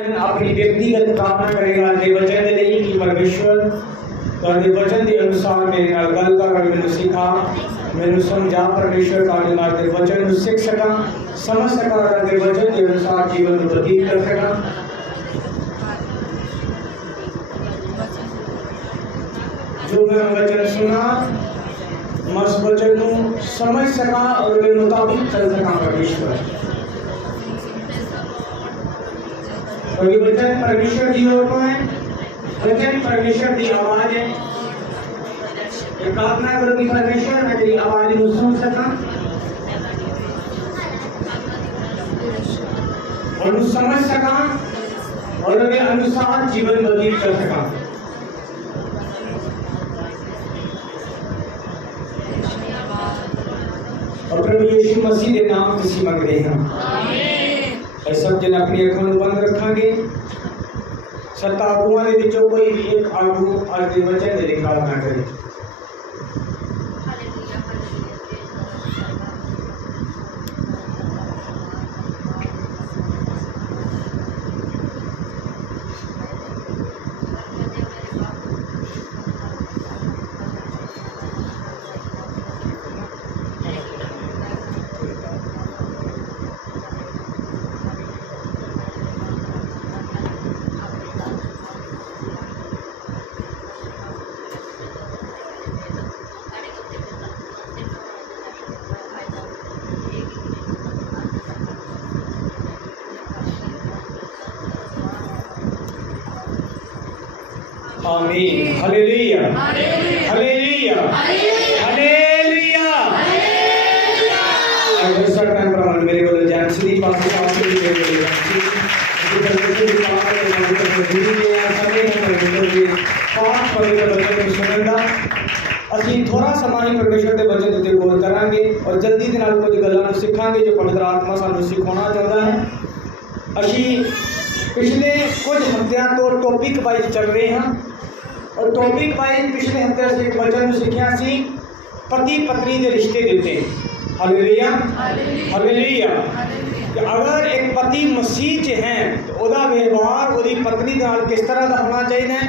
अपनी व्यक्तिगत कामना करेगा ते वचन दे ਲਈ कि परमेश्वर ਤੁਹਾਡੇ वचन ਦੇ ਅਨੁਸਾਰ ਮੇਰੇ ਨਾਲ ਗੱਲ ਕਰ ਮੈਨੂੰ ਸਿਖਾ ਮੈਨੂੰ ਸਮਝਾ परमेश्वर ਤੁਹਾਡੇ ਨਾਲ ਦੇ वचन ਨੂੰ ਸਿੱਖ ਸਕਾਂ समझ सका ਤੁਹਾਡੇ वचन ਦੇ ਅਨੁਸਾਰ ਜੀਵਨ ਨੂੰ ਬਤੀਤ ਕਰ ਸਕਾਂ जो मैं वचन सुना मैं उस वचन को समझ सका और उसके मुताबिक चल सका परमेश्वर और ये वचन परमेश्वर की ओर को है वचन परमेश्वर की आवाज है ये प्रार्थना करो कि परमेश्वर मैं तेरी आवाज को सुन सका और समझ सका और उसके अनुसार जीवन व्यतीत कर सका और प्रभु यीशु मसीह के नाम से मंगते हैं आमीन। सब जन अपनी अखां बंद रखांगे सत्ता आगुआं दे विचों कोई भी एक आगू आज दे वचन दे लिखा ना करे आमीन हालेलुया हालेलुया हालेलुया अगर सर्टन प्रमाण मेरे को जान सीधी पास से आप के लिए पांच पवित्र वचन सुनेगा ਅਸੀਂ ਥੋੜਾ ਸਮਾਂ ਹੀ ਪਰਮੇਸ਼ਰ ਦੇ ਵਚਨ ਉੱਤੇ ਗੌਰ ਕਰਾਂਗੇ ਔਰ ਜਲਦੀ ਦੇ ਨਾਲ ਕੁਝ ਗੱਲਾਂ ਨੂੰ ਸਿੱਖਾਂਗੇ ਜੋ ਪਵਿੱਤਰ ਆਤਮਾ ਸਾਨੂੰ ਸਿਖਾਉਣਾ ਚਾਹੁੰਦਾ ਹੈ ਅਸੀਂ ਪਿਛਲੇ ਕੁਝ ਹਫ਼ਤਿਆਂ ਤੋਂ ਟੌਪਿਕ ਵਾਈਜ਼ ਚੱਲ ਰਹੇ ਹਾਂ और टॉपिक वाइज पिछले हफ्ते से एक वचन सीखा सी पति पत्नी के रिश्ते देते हालेलुया हालेलुया अगर एक पति मसीह च है तो ओदा व्यवहार ओदी पत्नी के नाल किस तरह का होना चाहिए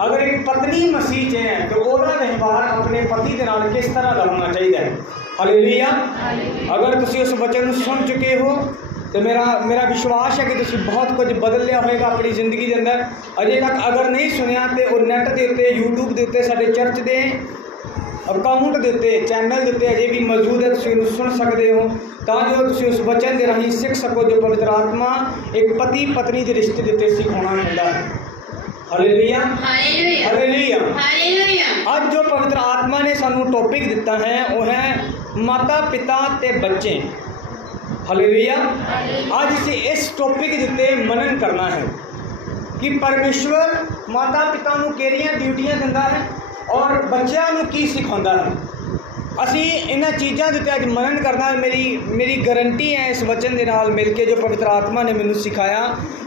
अगर एक पत्नी मसीह च है तो ओदा व्यवहार अपने पति के नाल किस तरह का होना चाहिए हालेलुया अगर तुम उस वचन सुन चुके हो तो मेरा विश्वास है कि तुम बहुत कुछ बदल लिया होगा अपनी जिंदगी के अंदर अजे तक अगर नहीं सुनिया तो वो नैट के उत्ते यूट्यूब के उत्ते साडे चर्च के अकाउंट के उत्ते चैनल के उत्ते अजे भी मौजूद है तुम सुन सकते हो तो जो तुम उस वचन के राही सीख सको जो पवित्र आत्मा एक पति पत्नी के रिश्ते के उत्ते सिखाना चाहता है हालेलुया हालेलुया हालेलुया आज जो पवित्र आत्मा ने सानू टॉपिक दिता है वो है माता पिता ते बच्चे हालेलुया आज इसे इस टॉपिक के उत्ते मनन करना है कि परमेश्वर माता पिता नूं किहड़ियां ड्यूटियां दिंदा है और बच्चों नूं की सिखाउंदा है असी इन्हां चीज़ां दे उत्ते अज मनन करना मेरी गारंटी है इस वचन के नाल मिल के जो पवित्र आत्मा ने मैनूं सिखाया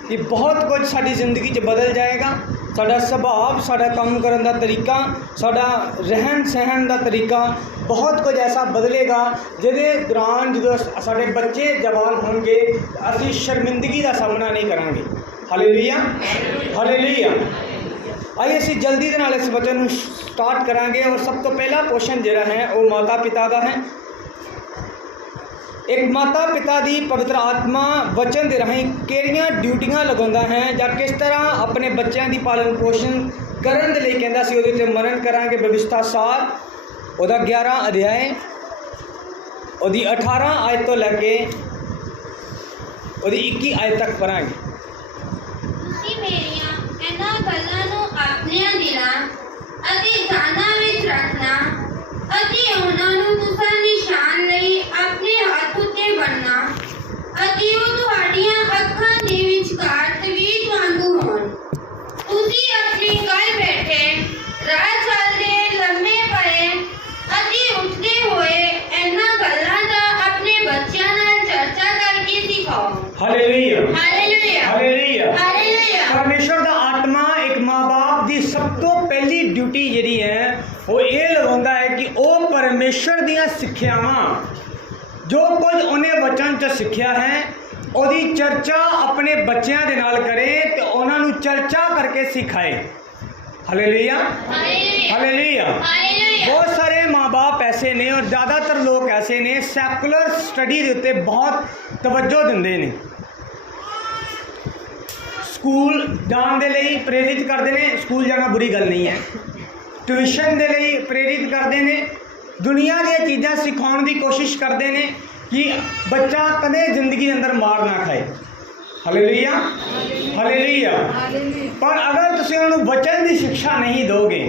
कि बहुत कुछ साडी जिंदगी च बदल जाएगा साडा सुभाव साडा काम करन दा तरीका साडा रहन सहन दा तरीका बहुत कुछ ऐसा बदलेगा जिहदे दौरान जो साडे बच्चे जवान होंगे असी शर्मिंदगी का सामना नहीं करांगे हालेलुया हालेलुया आइए असी जल्दी दे नाल इस वचन नूं स्टार्ट करांगे और सब तो पहला क्वेश्चन जिहड़ा है वो माता पिता का है एक माता पिता की पवित्र आत्मा वचन के राही किहड़ियां ड्यूटियां लगाउंदा है या किस तरह अपने बच्चों की पालन पोषण करन दे लई कहंदा सी उहदे ते मनन करांगे व्यवस्था 7 उहदा 11 अध्याय उहदी 18 आयत तो लैके उहदी 21 आयत तक पढ़ांगे ਤੁਸੀਂ ਮੇਰੀਆਂ ਇਹਨਾਂ ਗੱਲਾਂ ਨੂੰ ਆਪਣਿਆਂ ਦਿਲਾਂ ਅਤੇ ਕਾਨਾਂ ਵਿੱਚ ਰੱਖਣਾ ਅਤੇ ਉਹਨਾਂ ਨੂੰ ਤੁਸਾਂ ਨਿਸ਼ਾਨ ਲਈ ਆਪਣੇ ਹੱਥ ਉੱਤੇ ਬੰਨ੍ਹਣਾ ਅਤੇ ਉਹ ਤੁਹਾਡੀਆਂ ਅੱਖਾਂ ਦੇ ਵਿਚਕਾਰ ਤਵੀਜ ਵਾਂਗੂ ਹੋਣ ਤੁਸੀਂ ਆਪਣੇ ਘਰ ਬੈਠੇ ਰਾਹ ਚੱਲਦੇ ਲੰਮੇ ਪਏ ਅਤੇ ਉੱਠਦੇ ਹੋਏ ਇਹਨਾਂ ਗੱਲਾਂ ਦਾ ਆਪਣੇ ਬੱਚਿਆਂ ਨਾਲ ਚਰਚਾ ਕਰਕੇ ਸਿਖਾਓ हालेलुया हालेलुया हालेलुया हालेलुया परमेश्वर दा आत्मा एक माँ बाप की सब तो पहली ड्यूटी जी है वो ये लगाता है कि वो परमेश्वर दियां सिक्ख्यावां जो कुछ उन्हें वचन च सीखिया है ਉਹਦੀ ਚਰਚਾ ਆਪਣੇ ਬੱਚਿਆਂ ਦੇ ਨਾਲ ਕਰੇ चर्चा करके सिखाए। Hallelujah, hallelujah. बहुत सारे माँ बाप ऐसे ने और ज़्यादातर लोग ऐसे ने सैकुलर स्टडी के उत्ते बहुत तवज्जो दिंदे ने, स्कूल जाने के लिए प्रेरित करते हैं। स्कूल जाना बुरी गल नहीं है, ट्यूशन के लिए प्रेरित करते हैं, दुनिया दी चीज़ां सिखाने की कोशिश करते हैं कि बच्चा कदे जिंदगी के अंदर मार ना खाए। Hallelujah, hallelujah. पर अगर तुसीं उन्हें वचन की शिक्षा नहीं दोगे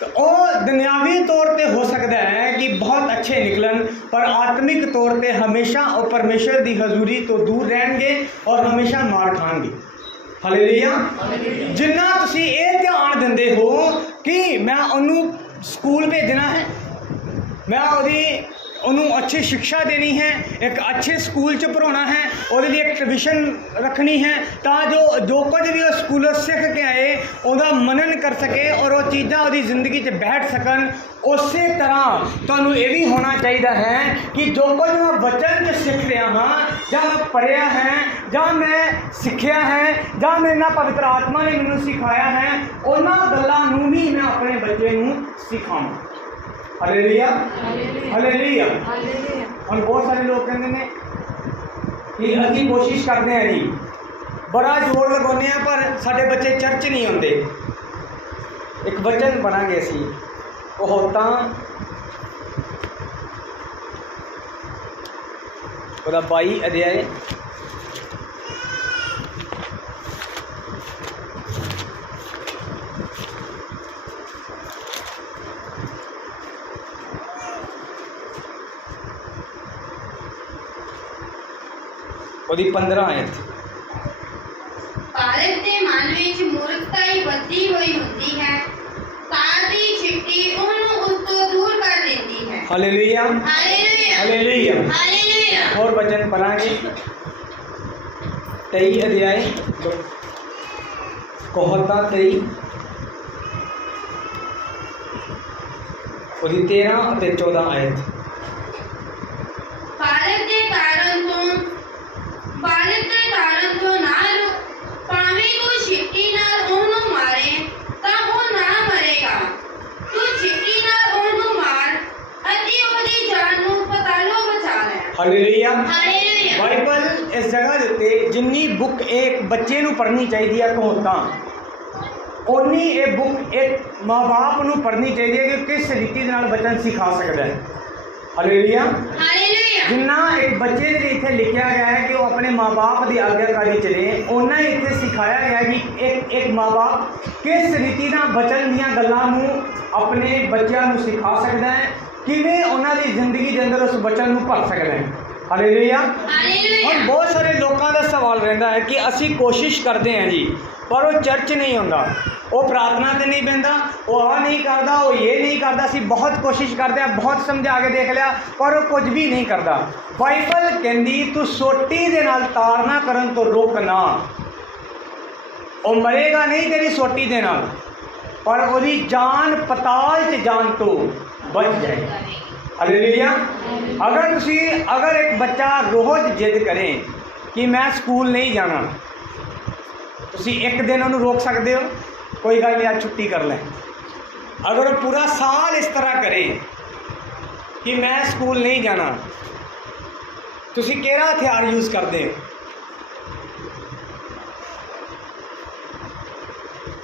तो वह दुनियावी तौर पे हो सकता है कि बहुत अच्छे निकलन, पर आत्मिक तौर पे हमेशा और परमेश्वर की हजूरी तो दूर रहेंगे और हमेशा मार खाएंगे। हालेलुया। जिन्ना तुसीं ये ध्यान देंदे हो कि मैं उन्होंने स्कूल भेजना है, मैं उन्होंने अच्छी शिक्षा देनी है, एक अच्छे स्कूल च पढ़ाना है, और लिए एक ट्यूशन रखनी है, तो जो कुछ भी वो स्कूलों सीख के आए वह मनन कर सके और वो चीज़ां वो जिंदगी च बैठ सकन। उस तरह तुहानूं ये भी होना चाहिए है कि जो कुछ मैं वचन च सीख रहा हाँ, जां मैं पढ़िया है, जां मैं सीखिया है, जां मेरे पवित्र आत्मा ने मैनूं सिखाया है, उन्हां गल्लां नूं ही मैं अपने बच्चे नूं सिखावां। Hallelujah, hallelujah. हम बहुत सारे लोग कहते हैं कि अभी कोशिश करते हैं जी, बड़ा जोर लगाने हैं, पर साढ़े बच्चे चर्च नहीं आते। एक वचन बनांगे असी, वो तां 22 अध्याय ਉਹਦੀ 15 ਆਇਤ। ਭਾਰਤ ਦੇ ਮਨ ਵਿੱਚ ਮੂਰਖਤਾ ਹੀ ਵੱਧਦੀ ਹੋਈ ਹੁੰਦੀ ਹੈ, ਤਾਰ ਦੀ ਛਿੱਟੀ ਉਹਨੂੰ ਉਸ ਤੋਂ ਦੂਰ ਕਰ ਦਿੰਦੀ ਹੈ। Hallelujah, hallelujah, hallelujah, hallelujah. और वचन पढ़ांगे 23 अध्याय कहता 23 ਉਹਦੀ 13 ਅਤੇ 14 ਆਇਤ। ਭਾਰਤ ਤੋਂ ਨਾ ਭਾਵੇਂ ਤੂੰ ਛਿੱਟੀ ਨਾਲ ਉਹਨੂੰ ਮਾਰੇ ਤਾਂ ਉਹ ਨਾ ਮਰੇਗਾ, ਤੂੰ ਛਿੱਟੀ ਨਾਲ ਉਹਨੂੰ ਮਾਰ ਅਤੇ ਉਹਦੀ ਜਾਨ ਨੂੰ ਪਤਾਲੋਂ ਬਚਾ ਲੈ। Hallelujah, hallelujah. ਬਾਈਬਲ इस जगह के उत्ते जिन्नी बुक एक बच्चे नूं पढ़नी चाहिए है कहोता, उन्नी ये बुक एक माँ बाप नूं पढ़नी चाहिए है कि किस रीति दे नाल बच्चा सिखा सकता है। Hallelujah, hallelujah. जिन्ना एक बच्चे के इत्थे लिखा गया है कि वो अपने माँ बाप की आज्ञाकारी चले, उन्ना ही इत्थे सिखाया गया है कि एक माँ बाप किस रीति नाल बचन दीयां गल्लां नूं अपने बच्चों नूं सिखा सकता है, किवें उन्हां दी जिंदगी के अंदर उस बच्चों नूं भर सकता है। हालेलुया। और बहुत सारे लोगों का सवाल रहता है कि असी कोशिश करते हैं जी, पर वो चर्च नहीं आता, वो प्रार्थना से नहीं बहता, वो आ नहीं करता, वो ये नहीं करता। असी बहुत कोशिश करते हैं, बहुत समझा के देख लिया, पर वो कुछ भी नहीं करता। बाइबल कहती तू सोटी दे नाल तार ना करन तो रोक ना, वो मरेगा नहीं तेरी सोटी दे नाल, पर वो जान पताल च जान तो बच जाएगी। हालेलुया। अगर एक बच्चा रोज़ जिद करे कि मैं स्कूल नहीं जाना, तुसी एक दिन उन्होंने रोक सकते हो, कोई गल नहीं आज छुट्टी कर लें। अगर वो पूरा साल इस तरह करे कि मैं स्कूल नहीं जाना, तुसी केड़ा हथियार यूज़ करते हो,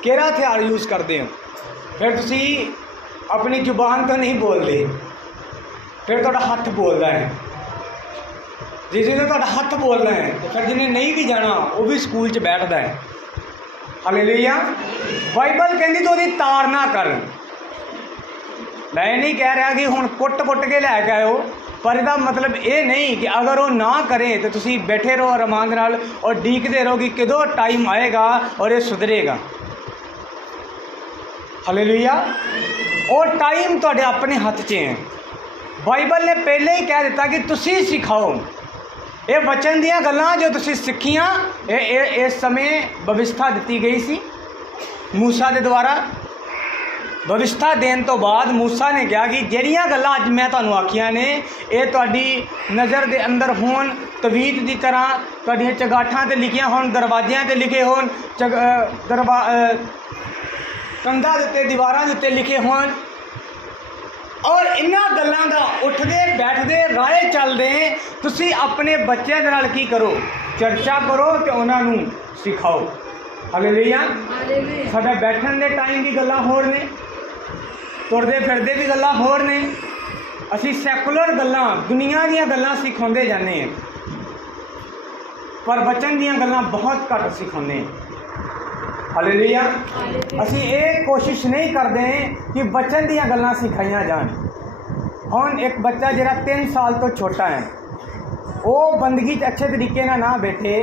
केड़ा हथियार यूज़ करते हो? फिर तुसी अपनी जुबान तो नहीं बोलते, फिर तुहाडा हथ बोलता है। जिस दिन तुहाडा हथ बोलना है तो फिर जिन्हें नहीं भी जाना वो भी स्कूल च बैठता है। हालेलुया। बाइबल कहती तो उसकी तार ना कर। मैं नहीं कह रहा कि हुण कुट के लैके आयो, पर इसका मतलब ये नहीं कि अगर वो ना करे तो तुसी बैठे रहो अरमान नाल और डीकते रहो कि कदों टाइम आएगा और ये सुधरेगा। हालेलुया। और टाइम तुहाडे अपने हथ च है। बाइबल ने पहले ही कह दिता कि तुसी सिखाओ ये वचन दियां गल्लां जो तुसी सिक्खियां। इस समय व्यवस्था दी गई सी मूसा के द्वारा। व्यवस्था देने तो बाद मूसा ने कहा कि जिहड़ियां गल्लां अज मैं तुहानूं आखियां ने ये तुहाडी नज़र के अंदर होण, ਤਵੀਤ ਦੀ ਤਰ੍ਹਾਂ ਤੁਹਾਡੀਆਂ ਚਗਾਠਾਂ 'ਤੇ ਲਿਖੀਆਂ ਹੋਣ, ਦਰਵਾਜ਼ਿਆਂ 'ਤੇ ਲਿਖੇ ਹੋਣ, ਕੰਧਾਂ ਦੇ ਉੱਤੇ, ਦੀਵਾਰਾਂ ਦੇ ਉੱਤੇ ਲਿਖੇ ਹੋਣ। ਔਰ ਇਹਨਾਂ ਗੱਲਾਂ ਦਾ ਉੱਠਦੇ ਬੈਠਦੇ ਰਾਏ ਚੱਲਦੇ ਤੁਸੀਂ ਆਪਣੇ ਬੱਚਿਆਂ ਦੇ ਨਾਲ ਕੀ ਕਰੋ? ਚਰਚਾ ਕਰੋ ਤੇ ਉਹਨਾਂ ਨੂੰ ਸਿਖਾਓ। ਹਾਲੇਲੂਇਆ। ਸਾਡਾ ਬੈਠਣ ਦੇ ਟਾਈਮ ਦੀ ਗੱਲਾਂ ਹੋਰ ਨੇ, ਤੁਰਦੇ ਫਿਰਦੇ ਵੀ ਗੱਲਾਂ ਹੋਰ ਨੇ। ਅਸੀਂ ਸੈਕੂਲਰ ਗੱਲਾਂ, ਦੁਨੀਆ ਦੀਆਂ ਗੱਲਾਂ ਸਿਖਾਉਂਦੇ ਜਾਂਦੇ ਹਾਂ, ਪਰ ਬਚਨ ਦੀਆਂ ਗੱਲਾਂ ਬਹੁਤ ਘੱਟ ਸਿਖਾਉਂਦੇ ਹਾਂ। ਹਾਲੇਲੂਇਆ। ਅਸੀਂ ਇਹ ਕੋਸ਼ਿਸ਼ ਨਹੀਂ ਕਰਦੇ ਕਿ ਬਚਨ ਦੀਆਂ ਗੱਲਾਂ ਸਿਖਾਈਆਂ ਜਾਣ। ਹੁਣ ਇੱਕ ਬੱਚਾ ਜਿਹੜਾ 3 ਸਾਲ ਤੋਂ ਛੋਟਾ ਹੈ, ਉਹ ਬੰਦਗੀ 'ਚ ਅੱਛੇ ਤਰੀਕੇ ਨਾਲ ਨਾ ਬੈਠੇ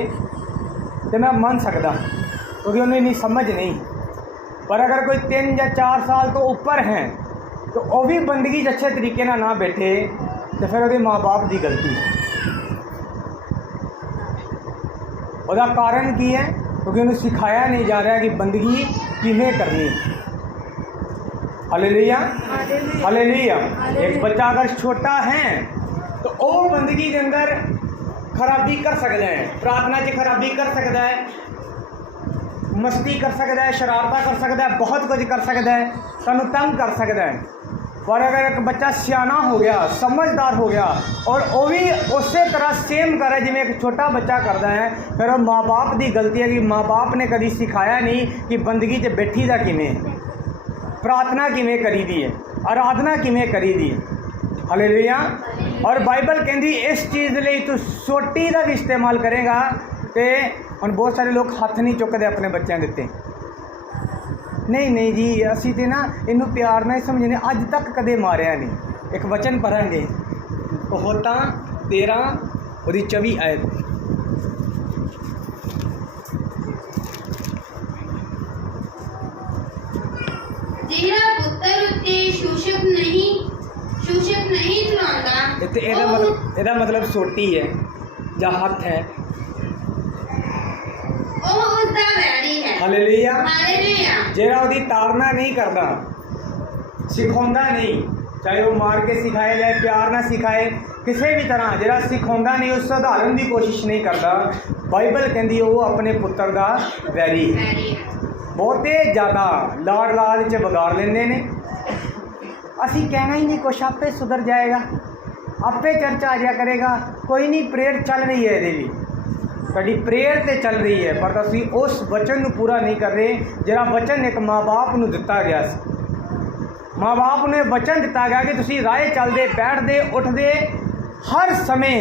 तो मैं मान सकता, क्योंकि उन्हें इन्नी समझ नहीं। पर अगर कोई 3 या 4 साल तो ऊपर हैं तो वह भी बंदगी अच्छे तरीके ना बैठे तो फिर वो माँ बाप की गलती है। उसका कारण की है? क्योंकि उन्हें सिखाया नहीं जा रहा कि बंदगी किमें करनी। Hallelujah, hallelujah. एक बच्चा अगर छोटा है तो वो बंदगी के अंदर खराबी कर सकता है, प्रार्थना से खराबी कर सकता है, मस्ती कर सकता है, शरारता कर सकता है, बहुत कुछ कर सकता है, सानू तंग कर सकता है। पर अगर एक बच्चा सियाना हो गया, समझदार हो गया और वो भी उस तरह सेम करे जिमें एक छोटा बच्चा करता है, फिर वो माँ बाप की गलती है कि माँ बाप ने कभी सिखाया नहीं कि बंदगी च बैठी दा किमें, प्रार्थना किमें करी दी है, आराधना किमें करी दी है। हालेलुया। और बाइबल कहती इस चीज़ लिए तू सोटी का भी इस्तेमाल करेगा तो हम बहुत सारे लोग हाथ नहीं चुकते अपने बच्चों के उत्ते। नहीं नहीं जी असी तो ना इनू प्यार नहीं समझने, अज तक कदे मारिया नहीं। एक वचन पढ़ांगे होता 13 और 24 आयत। जेड़ा पुत्र उत्ते शोषक नहीं चलांदा, एदा मतलब सोटी है या हाथ है, ਉਹ ਉਸਦਾ ਵੈਰੀ ਹੈ। हालेलुया। हालेलुया। जेड़ा उसकी ताड़ना नहीं करता, सिखाਉਂਦਾ नहीं, चाहे वो मार के सिखाए जाए, प्यार ना सिखाए, किसी भी तरह जेड़ा सिखाਉਂਦਾ नहीं, उस सुधारन की कोशिश नहीं करता, बाइबल कहती वो अपने पुत्र का वैरी है। बहुते ज़्यादा लाड़ लाड़ च बिगाड़ लेंदे ने। असी कहना ही नहीं कुछ, आपे सुधर जाएगा, आपे चर्च आ जाया करेगा, कोई नहीं, प्रेयर चल रही है, ये भी कभी प्रेयर तो चल रही है, पर असी उस वचन को पूरा नहीं कर रहे जिहड़ा वचन एक माँ बाप को दिता गया। माँ बाप ने वचन दिता गया कि तुसी राह चलते बैठते उठते हर समय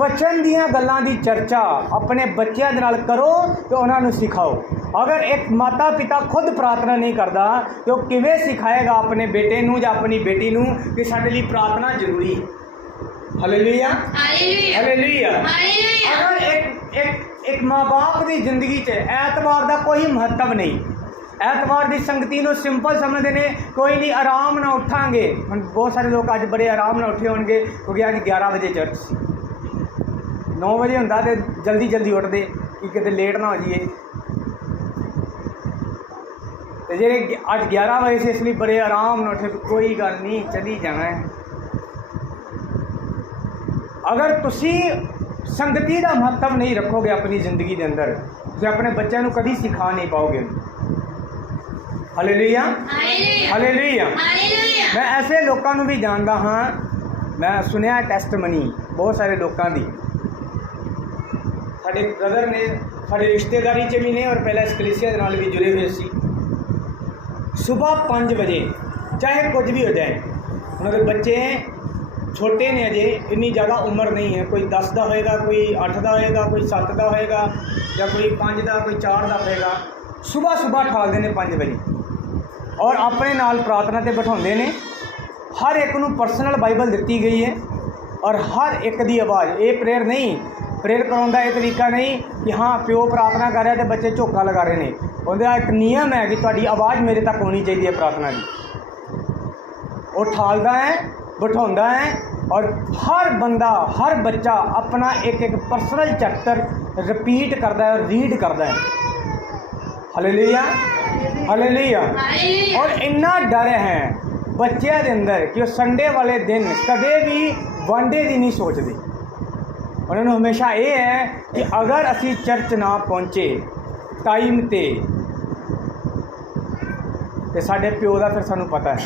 वचन दियां गल्लां दी चर्चा अपने बच्चों के नाल करो तो उन्होंने सिखाओ। अगर एक माता पिता खुद प्रार्थना नहीं करता तो किवें सिखाएगा अपने बेटे नूं या अपनी बेटी नूं कि साडे लई प्रार्थना जरूरी है। Hallelujah, hallelujah, hallelujah. हालेलुया। अगर एक माँ बाप की जिंदगी च ऐतवार का कोई महत्व नहीं, ऐतवार की संगति को सिंपल समझते हैं, कोई नहीं आराम ना उठांगे। बहुत सारे लोग अज बड़े आराम ना उठे होंगे क्योंकि अज 11 बजे चर्च सी, 9 बजे होंदा तो जल्दी जल्दी उठते कि कितने लेट ना हो जाइए। तो जे अज 11 बजे से इसलिए बड़े आराम ना उठे, कोई गल नहीं, चली जाना है। अगर तुसी संगति का महत्व नहीं रखोगे अपनी ज़िंदगी के अंदर तो अपने बच्चों को कभी सिखा नहीं पाओगे। Hallelujah, hallelujah. मैं ऐसे लोगों को भी जानता हाँ, मैं सुनिया टेस्टमनी बहुत सारे लोगों की, साडे ब्रदर ने साडी रिश्तेदारी च भी ने और पहले इस कलीसिया के नाल भी जुड़े हुए सी। सुबह 5 बजे चाहे कुछ भी हो जाए, उन्होंने बच्चे छोटे ने, अजे इन्नी ज़्यादा उम्र नहीं है, कोई 10 का होएगा, कोई 8 का होएगा, कोई 7 का होएगा या कोई 5 का, कोई 4 का होएगा। सुबह सुबह ठालते हैं 5 बजे और अपने नाल प्रार्थना ते बिठाते हैं। हर एक नूं पर्सनल बाइबल दी गई है और हर एक दी आवाज़, ये प्रेयर नहीं, प्रेयर कराने का यह तरीका नहीं कि हाँ प्यो प्रार्थना कर रहा है तो बच्चे झोंका लगा रहे हैं। उनका एक नियम है कि तुहाडी आवाज़ मेरे तक होनी चाहिए है प्रार्थना की। वो ठालता है, बिठाता है और हर बंदा, हर बच्चा अपना एक एक पर्सनल चैप्टर रिपीट करता है और रीड करता है। Hallelujah, hallelujah. और इन्ना डर है बच्चों के अंदर कि वो संडे वाले दिन कदे भी वांडे की नहीं सोचते। उन्होंने हमेशा ये है कि अगर असी चर्च ना पहुँचे टाइम ते साडे प्यो का फिर सानू पता है।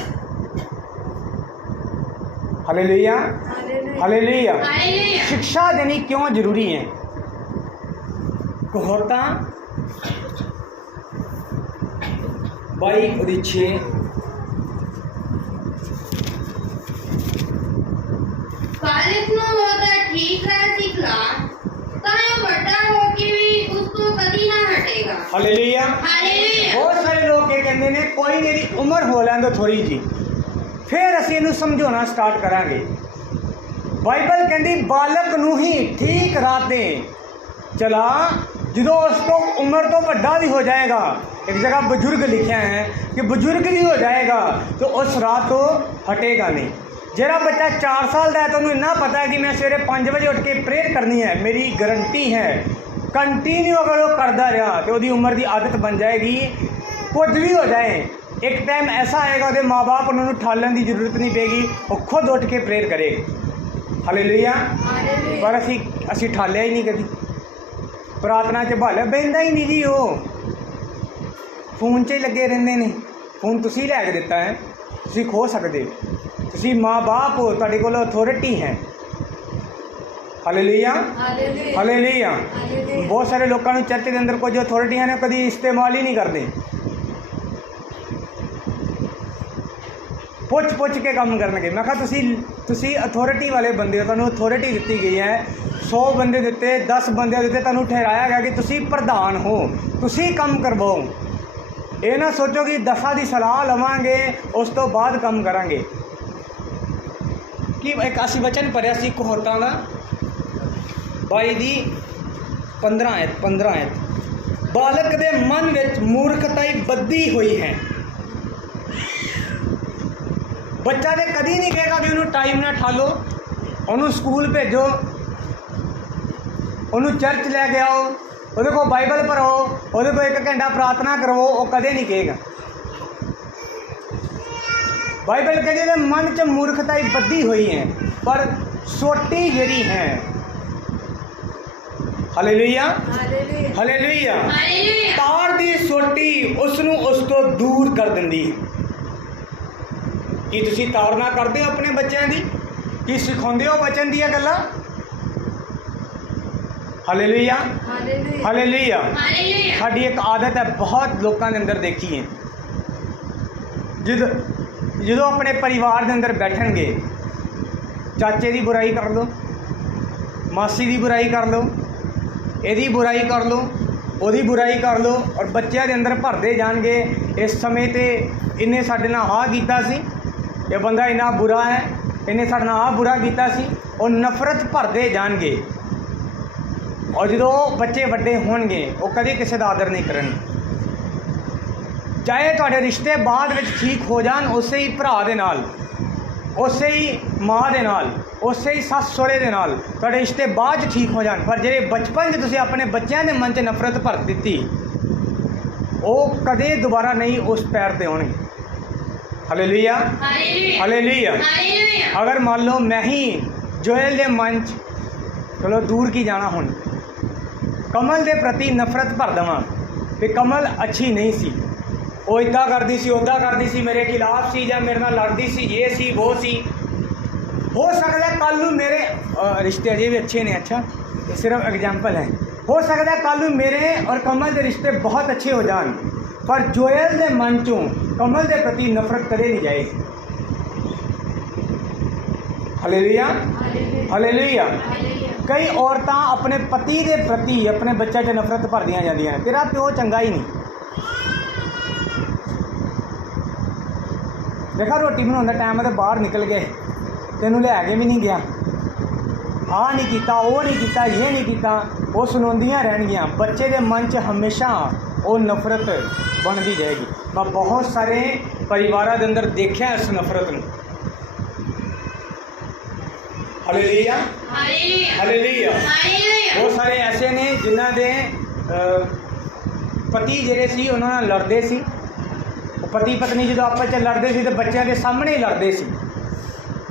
Hallelujah hallelujah. शिक्षा देनी क्यों जरूरी है? कहोता 22:6 बालक ਨੂੰ ਉਹਦਾ ਠੀਕ ਰਾਹ ਸਿਖਲਾ ਤਾਂ ਉਹ ਵੱਡਾ ਹੋ ਕੇ ਵੀ ਉਸ ਤੋਂ ਕਦੀ ਨਾ ਹਟੇਗਾ। हालेलुया। ਹਾਲੇਲੂਇਆ। बहुत सारे लोग ये कहते हैं कोई मेरी उम्र हो लैन दो थोड़ी जी फिर असीं इहनूं समझाउणा स्टार्ट करांगे। बाइबल कहती बालक नूं ही ठीक राह ते चला, जो उस तो उम्र तो वड्डा भी हो जाएगा, एक जगह बुजुर्ग लिखा है कि बुजुर्ग भी हो जाएगा तो उस राह तो हटेगा नहीं। ਜਿਹੜਾ ਬੱਚਾ 4 ਸਾਲ ਦਾ ਹੈ तो ਉਹਨੂੰ ਇੰਨਾ ਪਤਾ है कि मैं सवेरे 5 ਵਜੇ ਉੱਠ ਕੇ प्रेयर करनी है, मेरी गारंटी है कंटिन्यू अगर वो करता रहा तो उसकी उम्र की आदत बन जाएगी। कुछ भी हो जाए एक टाइम ऐसा आएगा वो माँ बाप उन्होंने ठालने की जरूरत नहीं पेगी, वो खुद उठ के प्रेयर करेगा। हालेलुया। पर असी ठालिया ही नहीं कभी, प्रार्थना च भालिया बहता ही नहीं जी, वो फोन च ही लगे रहते हैं। फोन तुसी लै के दिता है, तुसी खो सकते, तुसी माँ बाप हो, तुहाडे कोल अथॉरिटी है। Hallelujah hallelujah. बहुत सारे लोगों ने चर्च के अंदर कुछ अथॉरिटियां ने कभी इस्तेमाल ही नहीं करते, पुछ के काम करनगे। मैं कहा तुसी अथॉरिटी वाले बंदे हो, तुहानूं अथॉरिटी दी गई है, 100 बंदे दिते, 10 बंदे दिते, तुहानूं ठहराया गया कि तुसी प्रधान हो, तुसी काम करवाओ। ये ना सोचो कि 10 की सलाह लवांगे उस तो बाद काम करांगे। कि एक असी वचन पढ़िया सी कहोतां दा 22:15 बालक दे मन विच मूर्खताई बद्धी हुई है। बच्चा तो कभी नहीं कहेगा कि उन्होंने टाइम ना ठालो, उन्होंने स्कूल भेजो, उन्होंने चर्च लैके आओ, वो को बाइबल पढ़ो, वो को 1 घंटा प्रार्थना करवाओ, वो कदे नहीं कहेगा। बाइबल कहती है मन च मूर्खताई बद्धी हुई है पर सोटी जड़ी है। Hallelujah hallelujah. तार दी सोटी उसनूं उस तो दूर कर दिंदी है। कि तुसी तारना करते हो अपने बच्चों की, कि सिखाते हो बचन दियां गल्लां? Hallelujah hallelujah. साडी एक आदत है बहुत लोगों के अंदर देखी है, जो अपने परिवार के अंदर बैठणगे चाचे की बुराई कर लो, मासी की बुराई कर लो, यदी बुराई कर लो, ओदी बुराई कर लो, और बच्चों के अंदर भरते जाएंगे इस समय तो इन्हें साडे नाल आ कीता सी, ये बंदा इन्ना बुरा है, इन्हें साडे नाल आ बुरा कीता सी, और नफरत भरते जाएंगे। और जो बच्चे वड्डे होणगे वो कभी किसी का आदर नहीं करेंगे। चाहे तुहाडे रिश्ते बाद में ठीक हो जान, उसे ही भरा दे नाल, उसे ही माँ दे नाल, उसे ही सस सहुरे दे नाल तुहाडे रिश्ते बाद ठीक हो जान, पर ਜਿਹੜੇ बचपन तुसीं अपने बच्चों के मन च नफरत भर दी वो कदे दोबारा नहीं उस पैर ते होणगे। Hallelujah hallelujah. अगर मान लो मैं ही जोएल के मन च चलो दूर की जाना हुण कमल के प्रति नफरत भर देवां कि कमल अच्छी नहीं सी, वो इदा करती सी, उदा करती सी, मेरे खिलाफ सी, या मेरे नाल लड़ती सी, ये सी वो सी। हो सकता है कल नूं मेरे रिश्ते अजे भी अच्छे ने, अच्छा ये सिर्फ एग्जाम्पल है, हो सकता है कल नूं मेरे और कमल के रिश्ते बहुत अच्छे हो जान, पर जोएल के मन चों कमल के प्रति नफरत कदे नहीं जाएगी। Hallelujah hallelujah. कई औरतां अपने पति के प्रति अपने बच्चे से नफरत भरदियां जांदियां ने, तेरा प्यो चंगा ही नहीं, देखा रोटी बनाने टाइम तो बाहर निकल गए, तेनू लै के भी नहीं गया, आ नहीं किया, वो नहीं किया, ये नहीं किया, वो सुनाउंदियां रहणगियां। बच्चे के मन च हमेशा वो नफरत बनती जाएगी। मैं बहुत सारे परिवारों के अंदर देखा इस नफरत नूं। Hallelujah hallelujah. बहुत सारे ऐसे ने जिन्हां दे पति जिहड़े सी उन्हां नाल लड़दे सी, पति पत्नी जो आपस में लड़ते सी तो बच्चों के सामने ही लड़ते सी,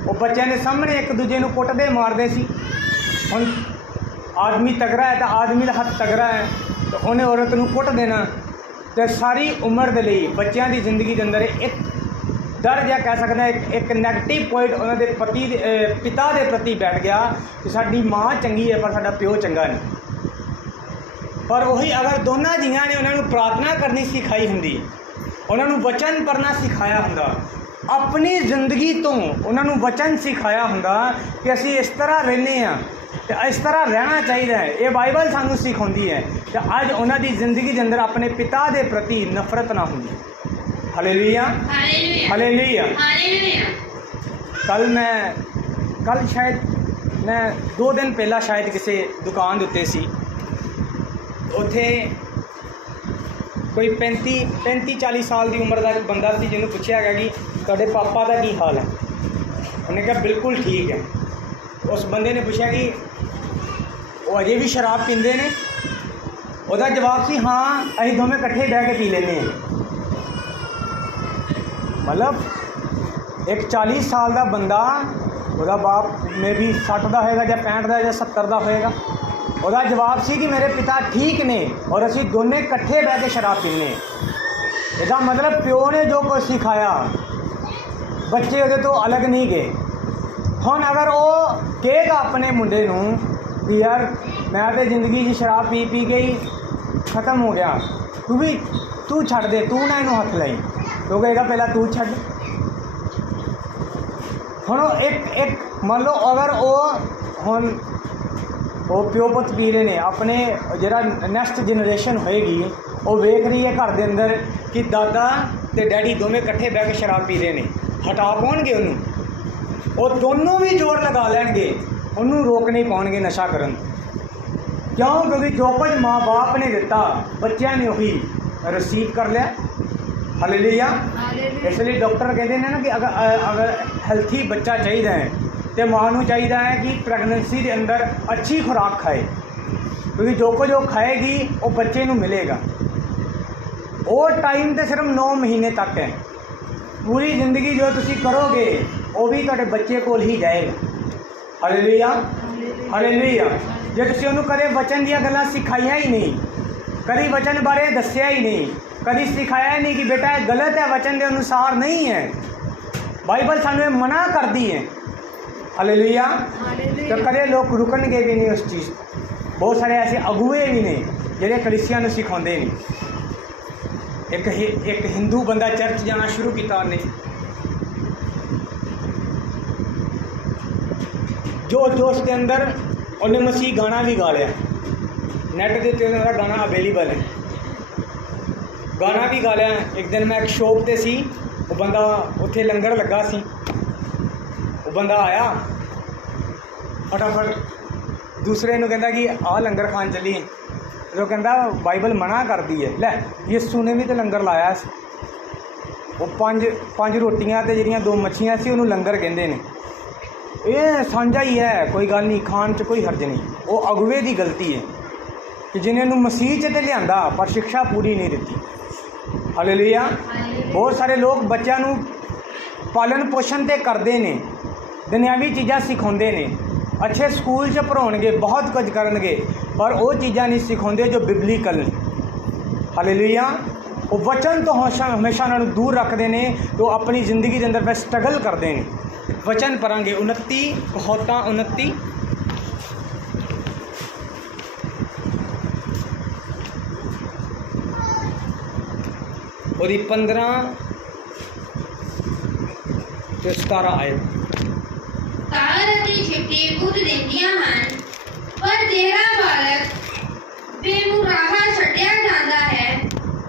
वो बच्चों के सामने एक दूजे को कुटते मारते सी। हुण आदमी तगड़ा है तो आदमी का हथ तगड़ा है तो उन्हें औरत नूं कुट देना तो सारी उम्र के लिए बच्चों की जिंदगी के अंदर एक डर या कह सकते हैं एक नैगेटिव पॉइंट उन्होंने पिता के प्रति बैठ गया कि साडी माँ चंगी है पर साडा प्यो चंगा नहीं। पर वही अगर दोनों जियां ने उन्होंने प्रार्थना करनी सिखाई होंदी, उन्होंने वचन पढ़ना सिखाया होंदा, अपनी जिंदगी तो उन्होंने वचन सिखाया होंदा कि असी इस तरह रहने हाँ तो इस तरह रहना चाहिए है, ये बाइबल सानू सिखाती है, तो अज उन्होंने जिंदगी के अंदर अपने पिता के प्रति नफरत ना होंगी। Hallelujah hallelujah. कल शायद मैं 2 दिन पहला शायद किसी दुकान के उत्ते सी, उत्थे कोई 35-40 साल की उम्र का बंदा सी जिन्होंने पूछा गया कि तुहाडे पापा का की हाल है। उन्हें कहा बिल्कुल ठीक है। उस बंदे ने पूछा कि वो अजे भी शराब पींदे ने? उसका जवाब सी हाँ असीं दोवें इकट्ठे बह के पी लेने हैं। मतलब एक 40 साल का बंदा, उसका बाप में भी 60 का होएगा या 65 का या 70 का होएगा, उसका जवाब सी कि मेरे पिता ठीक ने और असी दोने इकट्ठे बह के शराब पीने। इसका मतलब प्यो ने जो कुछ सिखाया बच्चे वो तो अलग नहीं गए। हुण अगर वो कहेगा अपने मुंडे नूं कि यार मैं तो जिंदगी जी शराब पी पी गई ख़त्म हो गया, तू छड़ दे, तू ना इनू हथ लाई, तो कहेगा पहला तू छड़। हुण एक मान लो अगर वो प्यो पुत पी रहे ने, अपने जिहड़ा नैक्सट जनरेशन होएगी वो वेख रही है घर के अंदर कि दादा ते डैडी दोवें इकट्ठे बह के शराब पी रहे हैं, हटा पाउणगे उन्होंने? वो दोनों भी जोर लगा लैणगे, उन्होंने रोक नहीं पाउणगे नशा करन। क्यों? क्योंकि जो कुछ माँ बाप ने दिता बच्चों ने वही रिसीव कर लिया। हालेलुया। इसलिए डॉक्टर कहते हैं ना कि अगर हेल्थी बच्चा चाहिए है तो माँ को चाहिए है कि प्रैगनेंसी के अंदर अच्छी खुराक खाए, क्योंकि जो कुछ वो खाएगी वो बच्चे को मिलेगा। वो टाइम तो सिर्फ 9 महीने तक है, पूरी जिंदगी जो तुसी करोगे वो भी तुहाडे बच्चे कोल ही जाएगा। Hallelujah hallelujah. जे तुसी उन्होंने कदे वचन दियां गल्लां सिखाइया ही नहीं, कभी वचन बारे दस्या ही नहीं, कभी सिखाया ही नहीं कि बेटा ये गलत है, वचन के अनुसार नहीं है, बाइबल सानू मना कर दी है। हालेलुया। तो कदे लोग रुकणगे भी नहीं उस चीज़। बहुत सारे ऐसे अगुए भी ने जिहड़े कलीसिया नूं सिखाउंदे नहीं। एक हिंदू बंदा चर्च जाना शुरू किया, उन्हें जोश के अंदर उन्हें मसीह गाना भी गा लिया, नैट के उत्ते उन्हां दा गाना अवेलेबल है, गाना भी गा लिया। एक दिन मैं एक शॉप ते सी, वो बंदा उत्थे लंगर लगा सी, वो बंदा आया फटाफट दूसरे नूं कहंदा कि आ लंगर खान चलीए, तो कहंदा बाइबल मना कर दी है। लै यीशु ने भी तो लंगर लाया, वो पंज रोटियां ते जिहड़ियां 2 मच्छियां सी उन्होंने लंगर कहंदे ने। ये सांझा ही है, कोई गल नहीं, खान च कोई हर्ज नहीं। वो अगुवे की गलती है कि जिन्होंने मसीह च ते लिआंदा पर शिक्षा पूरी नहीं दी। हालेलुया। बहुत सारे लोग बच्चों नूं पालन पोषण ते करते हैं, दुनियावी चीज़ां सिखाउंदे ने, अच्छे स्कूल च पढ़ाउणगे, बहुत कुछ करनगे, पर वो चीज़ां नहीं सिखाउंदे जो बिबलीकल ने। हालेलुया। वो वचन तो हमेशा उन्होंने दूर रखते हैं, तो अपनी जिंदगी के अंदर वह स्ट्रगल करते हैं। वचन पढ़ांगे 29 कहोतां 29 और 15 ਤੇ 17 ਆਇਤ। ਤਾਰ ਅਤੇ ਛਿੱਟੇ ਬੁੱਧ ਦਿੰਦੀਆਂ ਹਨ, ਪਰ ਜਿਹੜਾ ਬਾਲਕ ਬੇਮੁਰਾਹਾ ਛੱਡਿਆ ਜਾਂਦਾ ਹੈ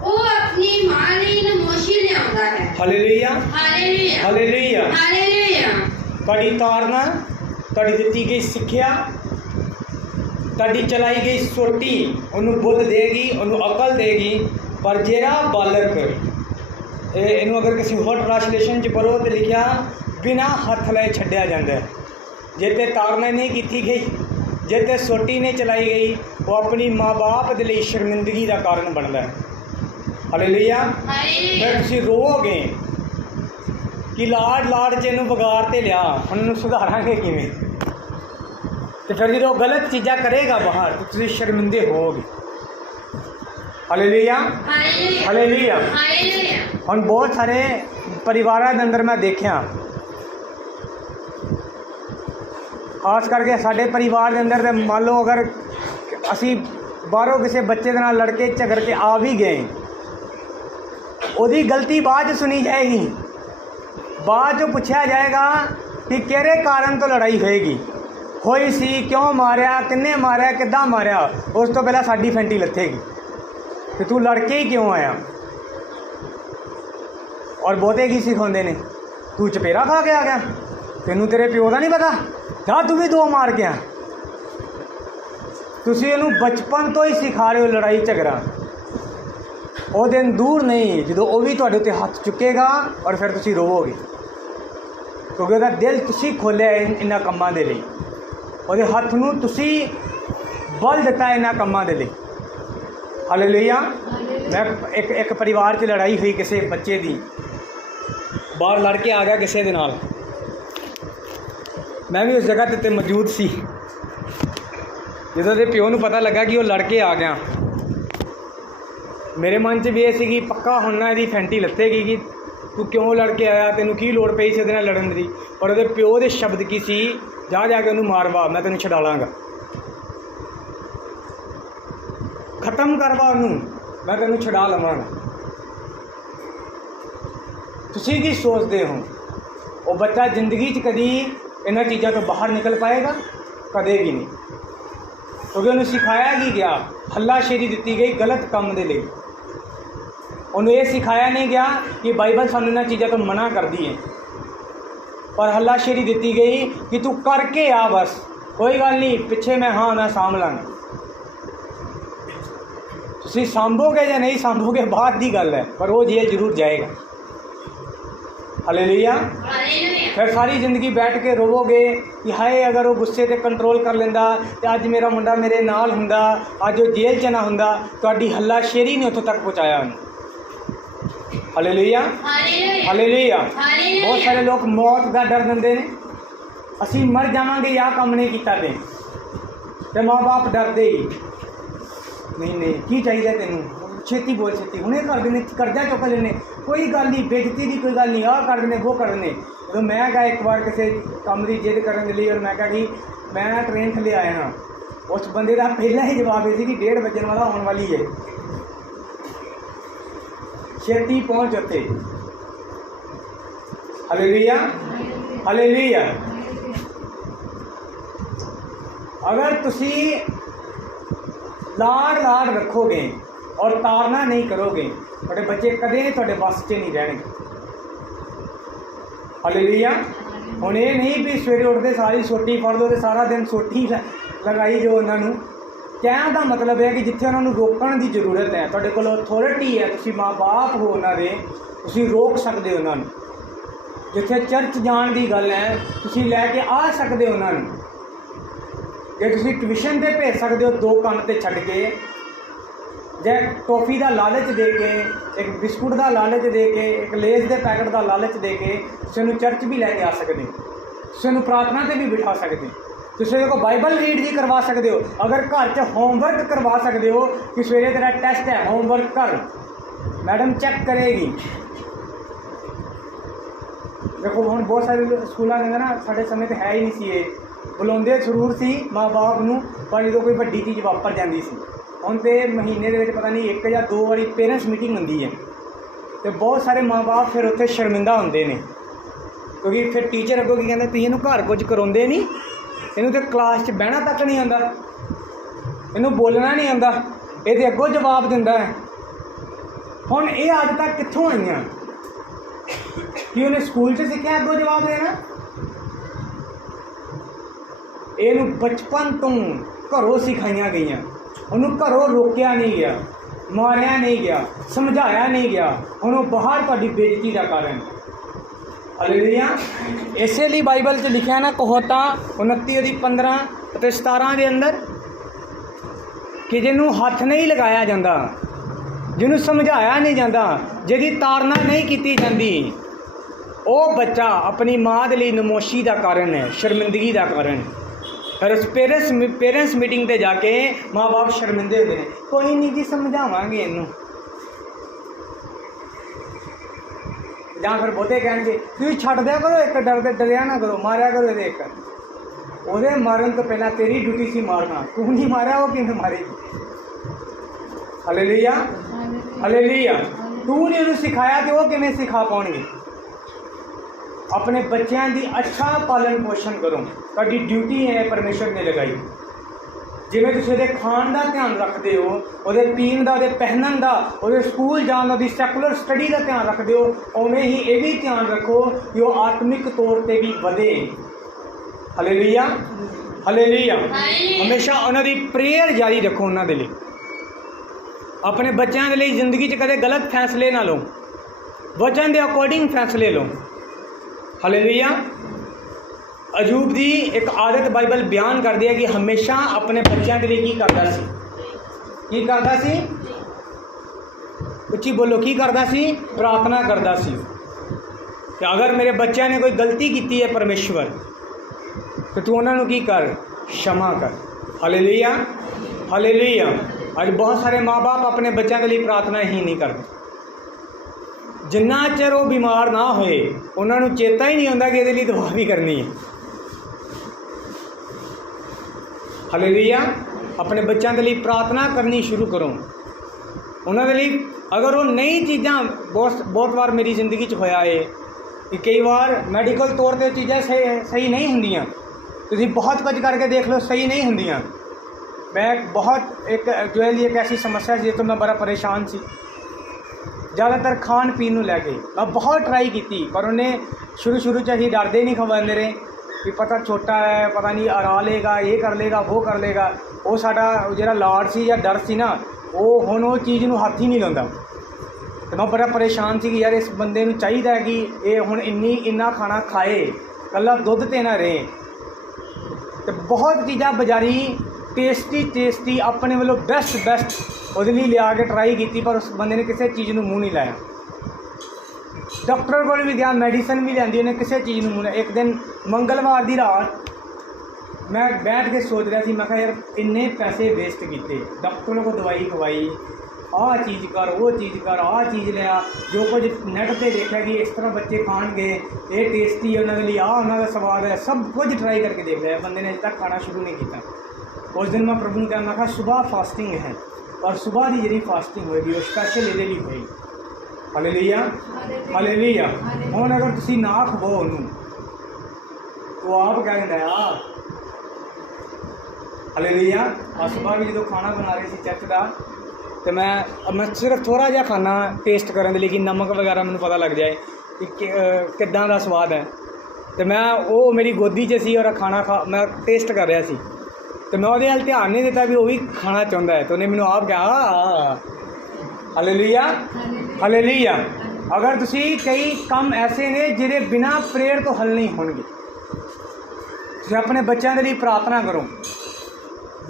ਉਹ ਆਪਣੀ ਮਾਂ ਲਈ ਨਮੋਸ਼ੀ ਲਿਆਉਂਦਾ ਹੈ। Hallelujah hallelujah hallelujah hallelujah. ਤੁਹਾਡੀ ਤਾਰਨਾ, ਤੁਹਾਡੀ ਦਿੱਤੀ ਗਈ ਸਿੱਖਿਆ, ਤੁਹਾਡੀ ਚਲਾਈ ਗਈ ਸੋਟੀ ਉਹਨੂੰ ਬੁੱਧ ਦੇਗੀ, ਉਹਨੂੰ ਅਕਲ ਦੇਗੀ। पर जेरा बालक इनू अगर किसी होर ट्रांसलेशन च पढ़ो तो लिखा बिना हथ लाए छड्या जाता है। जे ते तारना नहीं की गई, जे ते सोटी नहीं चलाई गई, वो अपनी माँ बाप के लिए शर्मिंदगी का कारण बनता है। हालेलुया। फिर तुसीं रोओगे कि लाड च इनू बिगाड़ ते लिया, उन्होंने सुधारांगे किवें? तो फिर जो गलत चीज़ा करेगा बाहर तो तुम शर्मिंदे होगे। Hallelujah hallelujah. हम बहुत सारे परिवारों के अंदर मैं देखा, खास करके साढ़े परिवार के अंदर मान लो अगर असी बाहरों किसी बच्चे के नाल लड़के झगड़ के आ भी गए, ओदी गलती बाद च सुनी जाएगी, बाद चो पूछा जाएगा कि किहड़े कारण तो लड़ाई होएगी, होई सी, क्यों मारिया, किन्ने मारिया, किद्दां मारिया। उस तो पहला साडी फैंटी लथेगी कि तू लड़के ही क्यों आया। और बहुते की सिखाते ने, तू चपेरा खा के आ गया, तेनू तेरे प्यो का नहीं पता, जा तू भी दो मार के आ। तुसी इहनू बचपन तो ही सिखा रहे हो लड़ाई झगड़ा। वो दिन दूर नहीं जो वो भी तुहाडे उत्ते हथ चुकेगा और फिर तुसी रोवोगे, क्योंकि उसका दिल तुसी खोलिया इन्हां कामां दे लई, ਉਹਦੇ हथ ਨੂੰ ਤੁਸੀਂ बल दिता इन्हां कामां दे लई। हालेलुया। मैं एक परिवार च लड़ाई हुई किसी बच्चे की, बाहर लड़ के आ गया किसी दे नाल, मैं भी उस जगह ते मौजूद सी। ਜਦੋਂ ਉਹਦੇ ਪਿਓ ਨੂੰ ਪਤਾ ਲੱਗਾ ਕਿ ਉਹ ਲੜ ਕੇ ਆ ਗਿਆ, ਮੇਰੇ ਮਨ 'ਚ ਵੀ ਇਹ ਸੀ ਕਿ ਪੱਕਾ ਹੁਣ ਨਾ ਇਹਦੀ ਫੈਂਟੀ ਲੱਥੇਗੀ ਕਿ ਤੂੰ ਕਿਉਂ ਲੜ ਕੇ ਆਇਆ, ਤੈਨੂੰ ਕੀ ਲੋੜ ਪਈ ਸੀ ਉਹਦੇ ਨਾਲ ਲੜਨ ਦੀ। ਪਰ ਉਹਦੇ ਪਿਓ ਦੇ ਸ਼ਬਦ ਕੀ ਸੀ, ਜਾ ਕੇ ਉਹਨੂੰ ਮਾਰਵਾ, ਮੈਂ ਤੈਨੂੰ ਛਡਾ ਲਾਂਗਾ, ਖਤਮ ਕਰਵਾ ਉਹਨੂੰ, ਮੈਂ ਤੈਨੂੰ ਛਡਾ ਲਵਾਂਗਾ। ਤੁਸੀਂ ਕੀ ਸੋਚਦੇ ਹੋ, ਉਹ ਬੱਚਾ ਜ਼ਿੰਦਗੀ 'ਚ ਕਦੀ ਇਹਨਾਂ ਚੀਜ਼ਾਂ ਤੋਂ ਬਾਹਰ ਨਿਕਲ ਪਾਏਗਾ? ਕਦੇ ਵੀ ਨਹੀਂ, ਕਿਉਂਕਿ ਉਹਨੂੰ ਸਿਖਾਇਆ ਕੀ ਗਿਆ, ਹੱਲਾਸ਼ੇਰੀ ਦਿੱਤੀ ਗਈ ਗਲਤ ਕੰਮ ਦੇ ਲਈ। ਉਹਨੂੰ ਇਹ ਸਿਖਾਇਆ ਨਹੀਂ ਗਿਆ ਕਿ ਬਾਈਬਲ ਸਾਨੂੰ ਇਹਨਾਂ ਚੀਜ਼ਾਂ ਤੋਂ ਮਨਾ ਕਰਦੀ ਹੈ, पर हल्लाशेरी दी गई कि तू करके आ, बस कोई गल नहीं, पिछे मैं हाँ मैं साम लांगा। तुसीं सांभोगे या नहीं सांभोगे बात की गल है, पर वो जेल जरूर जाएगा। हालेलुया। फिर सारी जिंदगी बैठ के रोवोगे कि हाय अगर वो गुस्से ते कंट्रोल कर लेंदा ते अज मेरा मुंडा मेरे नाल हुंदा, अज वो जेल च ना हुंदा। तुहाडी हल्लाशेरी ने उत्थों तक पहुँचाया उन्हें। Hallelujah hallelujah. बहुत सारे लोग मौत का डर देंगे ने, असी मर जावांगे या काम नहीं किया तो माँ बाप डरते ही नहीं की चाहिए तेनू, छेती बोल छेती हुणे कर देने, कर्जा चुक लेने, कोई गल नहीं, बेइज्जती की कोई गल नहीं, आ कर देने वो कर देने। तो मैं कहा एक बार किसी काम की जिद करने के लिए, और मैं कहा कि मैं ट्रेन थले आया हाँ, उस बंदे का पहला ही जवाब ये कि 1:30 बजने वाला आने वाली है, छेती पहुँच उत्ते। Hallelujah hallelujah. अगर तुसी लाड़ रखोगे और तारना नहीं करोगे, थोड़े बच्चे कदे थोड़े बस च नहीं रहने। हालेलुया। हुण ये नहीं भी सवेरे उठते सारी सोटी फड़ दो तो सारा दिन सोटी लगाई जो उन्होंने, कहने का मतलब है कि जिथे उन्होंने रोकने की जरूरत है, तुहाडे कोल अथॉरिटी है, तुसीं माँ बाप हो उन्होंने, तुसीं रोक सकते हो उन्होंने। जिथे चर्च जाण की गल है तुसीं लैके आ सकते हो उन्होंने, जे तुसीं ट्यूशन पर भेज सकते हो 2 कंन ते छड्ड के, जे टॉफी का लालच दे के, एक बिस्कुट का लालच दे के, एक लेस के पैकेट का लालच दे के तुसीं चर्च भी लैके आ सकते, तुसीं प्रार्थना से भी बिठा सकते, तुसीं को बाइबल रीड भी करवा सकते हो। अगर घर च होमवर्क करवा सकते हो कि सवेरे तेरा टेस्ट है, होमवर्क कर, मैडम चेक करेगी। देखो हम बहुत सारे स्कूलों के अंदर ना साढ़े समय तो है ही नहीं सी, ये बुलाते जरूर सी माँ बाप नूं, पर जो कोई वड्डी चीज़ वापर जाती सी। हुण तो महीने के पता नहीं 1 या 2 बारी पेरेंट्स मीटिंग होंदी है, तो बहुत सारे माँ बाप फिर उत्थे शर्मिंदा होंदे ने, क्योंकि फिर टीचर अगों की कहते तुसीं इहनूं घर कुछ कराउंदे नहीं, इनू तो क्लास च बहना तक नहीं आता, इनू बोलना नहीं आता, ये तो अगों जवाब दिंदा है। हुण ये आदतां कित्थों आईयां कि उन्हें स्कूल च सीखिया अगों जवाब देना? इनू बचपन तो घरों सिखाईयां गईयां, उन्होंने घरों रोकया नहीं गया, मारिया नहीं गया, समझाया नहीं गया, उन्होंने बाहर तुहाडी बेइज्जती का कारण। हालेलुया। इसे लिए बाइबल च लिखा ना कहोता 29:15 ते 17 के अंदर कि जिन्हों हथ नहीं लगाया जाता, जिन्हों समझाया नहीं जाता, जिहदी तारना नहीं की जाती, वो बच्चा अपनी माँ के लिए नमोशी का कारण है, शर्मिंदगी का कारण। पेरेंट्स मीटिंग ते जाके माँ बाप शर्मिंदे होते हैं, कोई नहीं जी समझावांगे इनू, ਜਾਂ फिर बहुते कहणगे तुसीं छड्ड दिया करो, एक डरिया ना करो, मारिया करो ਇਹਦੇ ਇੱਕ, ਉਹਦੇ मारन तो पहला तेरी ड्यूटी सी मारना, तू नहीं मारिया वो किवें मारेगी। Hallelujah hallelujah. तू नहीं उन्हें सिखाया तो वो किवें सिखा पाउणगे। अपने बच्चों की अच्छा पालन पोषण करो, तुहाडी ड्यूटी है परमेश्वर ने लगाई। जिवें तुसीं ਉਹਦੇ खाण का ध्यान रखते हो, ਉਹਦੇ पीण का, ਉਹਦੇ पहनण का, ਉਹਦੇ स्कूल जाण का, ਉਹਦੀ सैकुलर स्टडी का ध्यान रखते हो, उवें ही ये भी ध्यान रखो कि वो आत्मिक तौर पर भी ਵਧੇ। Hallelujah hallelujah. हमेशा उन्होंने प्रेयर जारी रखो, उन्होंने लिए अपने बच्चों के लिए जिंदगी च कदे गलत फैसले ना लो, वचन के अकॉर्डिंग फैसले लो। हालेलुया। अजूब की एक आदत बाइबल बयान करती है कि हमेशा अपने बच्चों के लिए की करता सी, उच्ची बोलो, की करता सी? प्रार्थना करता सी कि अगर मेरे बच्चों ने कोई गलती की है परमेश्वर, तो तू उन्होंने की कर, क्षमा कर। Hallelujah hallelujah. आज बहुत सारे माँ बाप अपने बच्चों के लिए प्रार्थना ही नहीं करते। जिन्ना चਿਰ वो बीमार ना होए उन्होंने चेता ही नहीं आता कि ये दवा भी करनी है। हालेलुया। अपने बच्चों के लिए प्रार्थना करनी शुरू करो, उन्होंने लिए अगर वो नई चीज़ा बहुत बार मेरी जिंदगी च होया है कि कई बार मैडिकल तौर पर चीज़ा सही नहीं होंदियां, तुसीं बहुत कुछ करके देख लो, सही नहीं होंदियां। मैं बहुत एक जो है एक ऐसी समस्या जिस तो मैं बड़ा परेशान सी, ज़्यादातर खान पीन नूं लैके मैं बहुत ट्राई की, पर उन्हें शुरू च असीं डरदे नहीं खवांदे रहे कि पता छोटा है, पता नहीं अरा लेगा, ये कर लेगा, वो कर लेगा। वो साडा जिहड़ा लाड़ सी या डर सी ना, वो हुण वो चीज़ नूं हत्थ ही नहीं लाउंदा। तो मैं बड़ा परेशान सी कि यार इस बंदे नूं चाहिदा है कि ये हुण इन्ना खाना खाए, कल्ला दुध ते ना रहे। तो बहुत चीज़ां बजारी टेस्टी अपने वालों बेस्ट वो लिया के ट्राई की, पर उस बंदे ने किसी चीज़ में मुँह नहीं लाया। डॉक्टर को भी गया, मेडिसिन भी लिया, उन्हें किसी चीज़ में मुँह लाया। एक दिन मंगलवार की रात मैं बैठ के सोच रहा थी, मैं कहा यार इन्ने पैसे वेस्ट किए, डॉक्टरों को दवाई खवाई, आ चीज़ कर, वो चीज़ कर, आ चीज़ लिया, जो कुछ नैट पर देखा कि इस तरह बच्चे खाएंगे, ये टेस्टी है उन्होंने लिए, उन्होंने स्वाद है, सब कुछ ट्राई करके देख लिया। बंदे ने अजे तक खाना शुरू नहीं किया। उस दिन मैं प्रभु ने कहा, मैं कहा सुबह फास्टिंग है, और सुबह की जी फास्टिंग होएगी वो स्पैशल ये लिए होएगी। Hallelujah hallelujah. हुण अगर तुसीं ना खवो उन्होंने, तो आप क्या कहता है हालेलुया। और सुबह भी जो खाना बना रहे थे चर्च का, तो मैं सिर्फ थोड़ा जिहा खाना टेस्ट करने लिए कि नमक वगैरह मैंने पता लग जाए कि किदां दा स्वाद है। तो मैं वो मेरी गोदी च सी और खाना मैं टेस्ट कर रहा सी, तो मैं वो हल ध्यान नहीं दिता भी वो भी खाना चाहता है। तो उन्हें मैंने आप कहा हालेलुया हालेलुया। अगर तुसी कई काम ऐसे ने जिहदे बिना प्रेयर तो हल नहीं होणगे, तुसी अपने बच्चों के लिए प्रार्थना करो,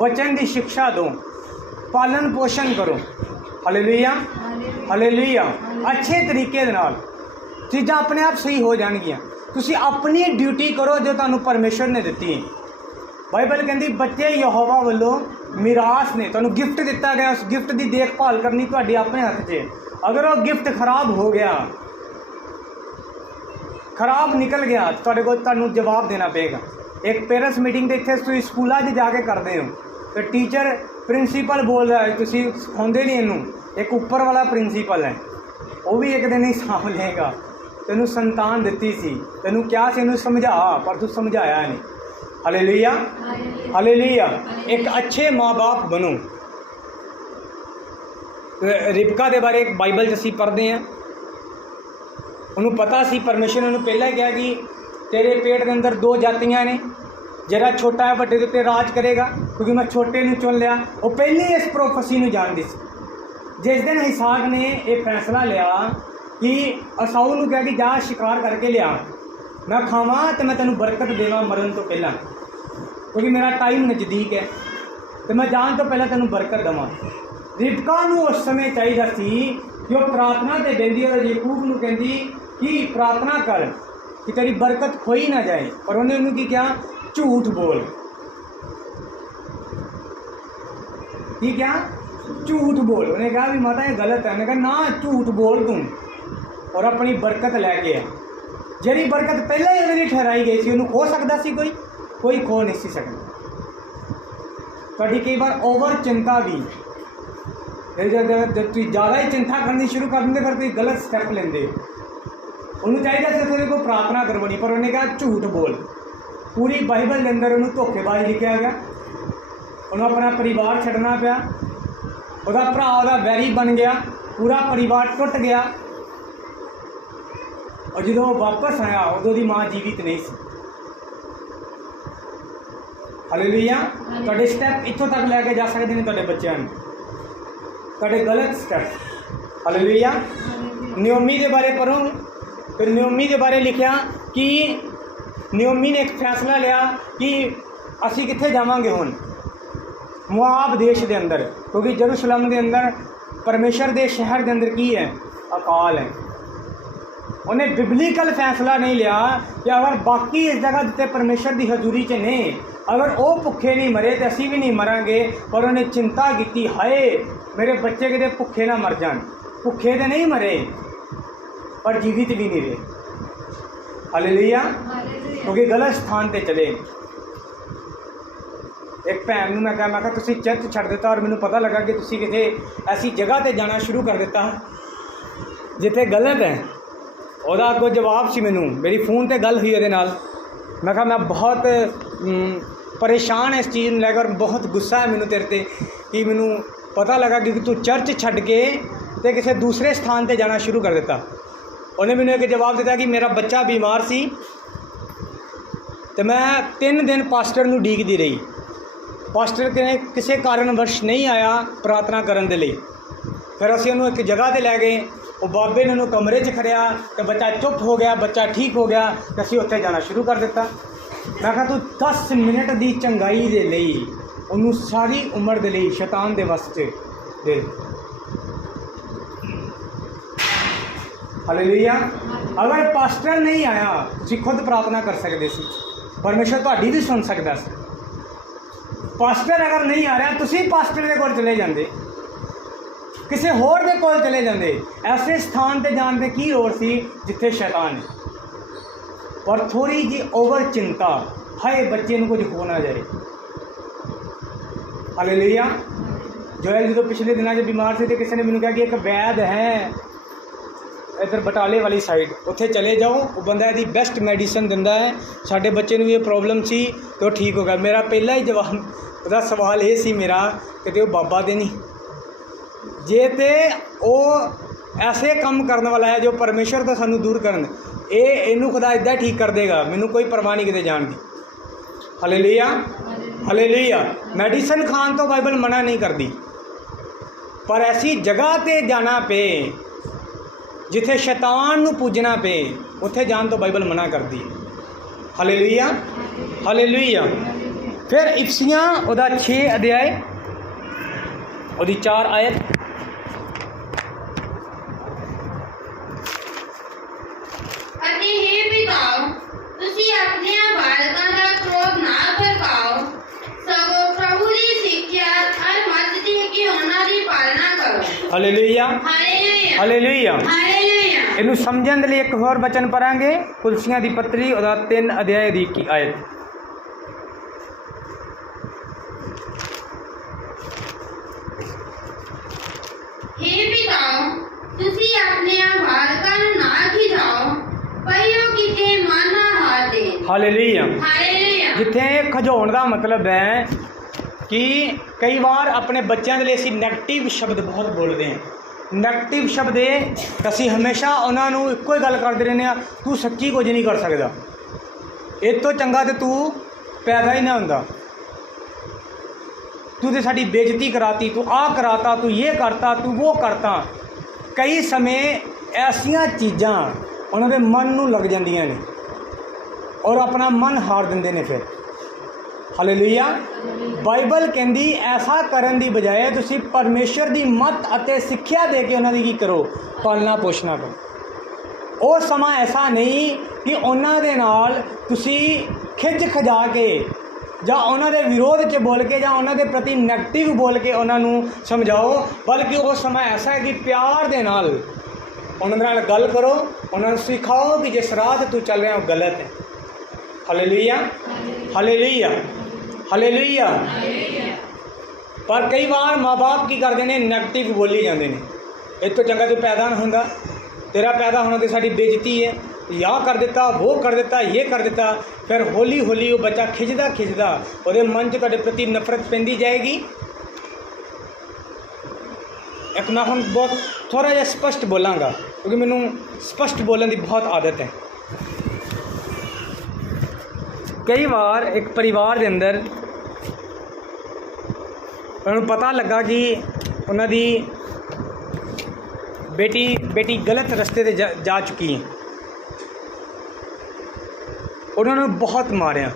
वचन की शिक्षा दो, पालन पोषण करो। Hallelujah hallelujah. अच्छे तरीके दे नाल चीज़ां अपने आप सही हो जाणगियां। तुसी अपनी ड्यूटी करो जो तुहानूं परमेश्वर ने दित्ती है। बाइबल कहती बच्चे यहोवा वालों मिरास ने तुहानूं गिफ्ट दिता गया, उस गिफ्ट की देखभाल करनी तुहाडे अपने हाथ 'च। अगर वो गिफ्ट खराब हो गया, खराब निकल गया, तो तुहानूं जवाब देना पेगा। एक पेरेंट्स मीटिंग तो इत्थे तुसीं स्कूलों 'च जाके करते हो, तो टीचर प्रिंसीपल बोल रहा है, तुसीं सिखाउंदे नहीं इनू, एक ऊपर वाला प्रिंसीपल है, वो भी एक दिन ही साम लेगा। तेनू संतान दिती सी, तेनू क्या से इनू समझा, पर तू समझाया नहीं। Hallelujah hallelujah. एक अच्छे माँ बाप बनो। रिबका के बारे एक बाइबल च असीं पढ़ते हैं, उन्होंने पता सी परमेश्वर ने पहले ही कहा कि तेरे पेट के अंदर 2 जातियां ने, जरा छोटा है बड़े उत्ते राज करेगा, क्योंकि मैं छोटे नूं चुन लिया। वो पहले ही इस प्रोफेसी नूं जानदी सी। जिस दिन इसहाक ने यह फैसला लिया कि असाऊ नूं कहा कि जा शिकार करके लिया, मैं खावां तो मैं तेनों बरकत देवां मरन तो पहला, क्योंकि मेरा टाइम नज़दीक है, तो मैं जान तो पहले तेनों बरकत देवां। रिबका नूं उस समय चाहिए सी कि वह प्रार्थना ते देंदी और याकूब नूं कहंदी कि प्रार्थना कर कि तेरी बरकत खोई ना जाए, पर उन्हें उन्होंने की क्या, झूठ बोल। की क्या झूठ बोल। उन्हें कहा भी माता ये गलत है। उन्हें कहा ना झूठ बोल तू और अपनी बरकत लैके आ। जी बरकत पहले ही उन्हें ठहराई गई थी उन्होंने खो सकता सी कोई खो नहीं सी सकता। कभी कई बार ओवर चिंता भी जब तुम ज़्यादा ही चिंता करनी शुरू कर देंगे फिर तुम गलत स्टैप लेंगे। उन्होंने चाहिए तेरे को प्रार्थना करवानी पर उन्हें कहा झूठ बोल। पूरी बाइबल के अंदर उन्होंने धोखेबाज लिखा गया। उन्होंने अपना परिवार छड्डना पिया। ਉਹਦਾ ਭਰਾ ਉਹਦਾ ਵੈਰੀ बन गया। पूरा परिवार टुट गया। और जो वापस आया उदों की माँ जीवित नहीं सी। हालेलुया। तुहाडे स्टैप इत्थों तक लैके जा सकते हैं तुहाडे बच्चों नूं, तुहाडे गलत स्टैप। हालेलुया। नियोमी के बारे पढ़ो। फिर नियोमी के बारे लिखा कि नियोमी ने एक फैसला लिया कि असी कित्थे जावांगे हुण मुआब देश के अंदर, क्योंकि जरूसलम के अंदर परमेश्वर के शहर के अंदर की है अकाल है। उन्हें बिबलीकल फैसला नहीं लिया कि अगर बाकी इस जगह जिते परमेश्वर की हजूरी च ने अगर वो भुखे नहीं मरे तो असी भी नहीं मरांगे। पर उन्हें चिंता की हाय मेरे बच्चे किते भुखे ना मर जान। भुखे तो नहीं मरे पर जीवित भी नहीं रहे। हालेलुया। क्योंकि गलत स्थान पर चले। एक भैन मैं कहा तुसी चर्च छड़ दिता और मैनू पता लगा कि तुसी किसी ऐसी जगह पर जाना शुरू कर दिता जिथे गलत है। ਉਹਦਾ ਅੱਗੋਂ जवाब सी मैनू मेरी फ़ोन पर गल हुई ਉਹਦੇ ਨਾਲ। मैं कहा मैं बहुत परेशान है इस चीज़ में लैकर बहुत गुस्सा है मैनू तेरे ते कि मैनू पता लगा कि तू चर्च छड़ के ते किसी दूसरे स्थान पर जाना शुरू कर दिता। उन्हें मैनू एक जवाब दिता कि मेरा बच्चा बीमार सी तो मैं 3 दिन पास्टर नूं ਡੀਕਦੀ रही। पास्टर ने किसी कारणवश नहीं आया प्रार्थना करने के लिए। फिर असीं उन्होंने एक जगह पर लै गए। वो बाबे ने उन्होंने कमरे च खड़िया तो बच्चा चुप हो गया, बच्चा ठीक हो गया तो असीं उत्थे जाना शुरू कर दिता। मैं कहा तू 10 मिनट की चंगाई दे लई उन्होंने सारी उम्र दे लई शैतान दे वस च दे। हालेलुया। अगर पास्टर नहीं आया तुसीं खुद प्रार्थना कर सकते सी, परमेश्वर तुहाडी भी सुन सकदा सी। पास्टर अगर नहीं आ रहा तुसीं पास्टर के कोल चले जाते, किसी होर दे कोल चले जाते। ऐसे स्थान पर जाने की लोड़ सी जिथे शैतान है। पर थोड़ी जी ओवर चिंता हाय बच्चे नूं कुछ हो ना जाए। हालेलुया। जोएल जो पिछले दिनों जो बीमार से किसी ने मैंने कहा कि एक वैद है इधर बटाले वाली साइड उत्थे चले जाओ, वो बंदा यदि बेस्ट मैडिसन दिंदा है। साडे बच्चे नूं ये प्रॉब्लम सी तो ठीक हो गया। मेरा पहला ही जवाब उसका सवाल ये सी मेरा कि वो बाबा दे नहीं जे ते वो ऐसे काम करने वाला है जो परमेश्वर तो सानू दूर करन इनू खुदा इदा ठीक कर देगा। मैनू कोई परवाह नहीं किते जान दी। हालेलुया। हालेलुया। मैडिसन खान तो बाइबल मना नहीं करती, पर ऐसी जगह ते जाना पे जिथे शैतान नू पूजना पे उत्थे जान तो बाइबल मना करती है। हालेलुया। हालेलुया। फिर इफसियां उहदा 6 अध्याय उहदी 4 आयत। ਅਤੇ हे पिताओ ਤੁਸੀਂ ਆਪਣੀਆਂ ਬਾਲਕਾਂ ਦਾ ਕ੍ਰੋਧ ਨਾ ਭੜਕਾਓ, ਸਗੋਂ ਪ੍ਰਭੂ ਦੀ ਸਿੱਖਿਆ ਹਰ ਮੱਤ ਦੀ ਕਿ ਉਹਨਾਂ ਦੀ ਪਾਲਣਾ ਕਰੋ। हालेलुया। ਹਾਲੇਲੂਇਆ। हालेलुया। ਹਾਲੇਲੂਇਆ। इनू समझण दे लई एक होर वचन पढ़ांगे कुलसियां दी पत्री उहदा 3 अध्याय दी 21 आयत। हे पिताओ ਤੁਸੀਂ ਆਪਣੀਆਂ ਬਾਲਕਾਂ ਨੂੰ ਨਾ ਖਿਜਾਓ, ਪਈਓ ਕਿਤੇ ਮਨ ਨਾ ਹਾਰ ਦੇ। हालेलुया। ਹਾਲੇਲੂਇਆ। जिथे खजाउण का मतलब है कि कई बार अपने बच्चों के लिए असीं नैगेटिव शब्द बहुत बोलते हैं। नैगेटिव शब्द ये असीं हमेशा उन्होंने इक्को ही गल करते रहने आ, तू सच्ची कुछ नहीं कर सकता, इस तो चंगा तो तू पैदा ही ना होंदा, तू तो साडी बेइज्जती कराती, तू आ कराता, तू ये करता, तू वो करता। कई समय ऐसिया चीज़ां उन्होंने मन नूं लग जांदियां ने और अपना मन हार देंदे ने। फिर हालेलुया। बाइबल कहती ऐसा करन दी बजाय तुसी परमेश्वर की मत अते सिक्ख्या दे के उन्होंने की करो, पालना पोषना करो। वो समा ऐसा नहीं कि उन्हों दे नाल तुसी खिच खजा के ਜਾਂ ਉਹਨਾਂ ਦੇ ਵਿਰੋਧ 'ਚ ਬੋਲ ਕੇ ਜਾਂ ਉਹਨਾਂ ਦੇ ਪ੍ਰਤੀ ਨੈਗੇਟਿਵ ਬੋਲ ਕੇ ਉਹਨਾਂ ਨੂੰ ਸਮਝਾਓ, ਬਲਕਿ ਉਹ ਸਮਾਂ ਐਸਾ ਹੈ ਕਿ ਪਿਆਰ ਦੇ ਨਾਲ ਉਹਨਾਂ ਨਾਲ ਗੱਲ ਕਰੋ, ਉਹਨਾਂ ਨੂੰ ਸਿਖਾਓ ਕਿ ਜਿਸ ਰਾਹ 'ਤੇ ਤੂੰ ਚੱਲ ਰਿਹਾ ਉਹ ਗਲਤ ਹੈ। Hallelujah, hallelujah, hallelujah. ਪਰ ਕਈ ਵਾਰ ਮਾਂ-ਬਾਪ ਕੀ ਕਰਦੇ ਨੇ, ਨੈਗੇਟਿਵ ਬੋਲੀ ਜਾਂਦੇ ਨੇ, ਇਹ ਤੋਂ ਚੰਗਾ ਤੂੰ ਪੈਦਾ ਨਾ ਹੁੰਦਾ, ਤੇਰਾ ਪੈਦਾ ਹੋਣਾ ਤੇ ਸਾਡੀ ਬੇਇੱਜ਼ਤੀ ਹੈ, ਯਾ ਕਰ ਦਿੱਤਾ, ਉਹ ਕਰ ਦਿੱਤਾ, ਇਹ ਕਰ ਦਿੱਤਾ। ਫਿਰ ਹੌਲੀ ਹੌਲੀ ਉਹ ਬੱਚਾ ਖਿੱਚਦਾ ਉਹਦੇ ਮਨ 'ਚ ਤੁਹਾਡੇ ਪ੍ਰਤੀ ਨਫ਼ਰਤ ਪੈਂਦੀ ਜਾਏਗੀ। ਇੱਕ ਮੈਂ ਹੁਣ ਬਹੁਤ ਥੋੜ੍ਹਾ ਜਿਹਾ ਸਪਸ਼ਟ ਬੋਲਾਂਗਾ ਕਿਉਂਕਿ ਮੈਨੂੰ ਸਪਸ਼ਟ ਬੋਲਣ ਦੀ ਬਹੁਤ ਆਦਤ ਹੈ। ਕਈ ਵਾਰ ਇੱਕ ਪਰਿਵਾਰ ਦੇ ਅੰਦਰ ਉਹਨਾਂ ਨੂੰ ਪਤਾ ਲੱਗਾ ਕਿ ਉਹਨਾਂ ਦੀ ਬੇਟੀ ਗਲਤ ਰਸਤੇ 'ਤੇ ਜਾ ਚੁੱਕੀ ਹੈ। ਉਹਨਾਂ ਨੂੰ ਬਹੁਤ ਮਾਰਿਆ,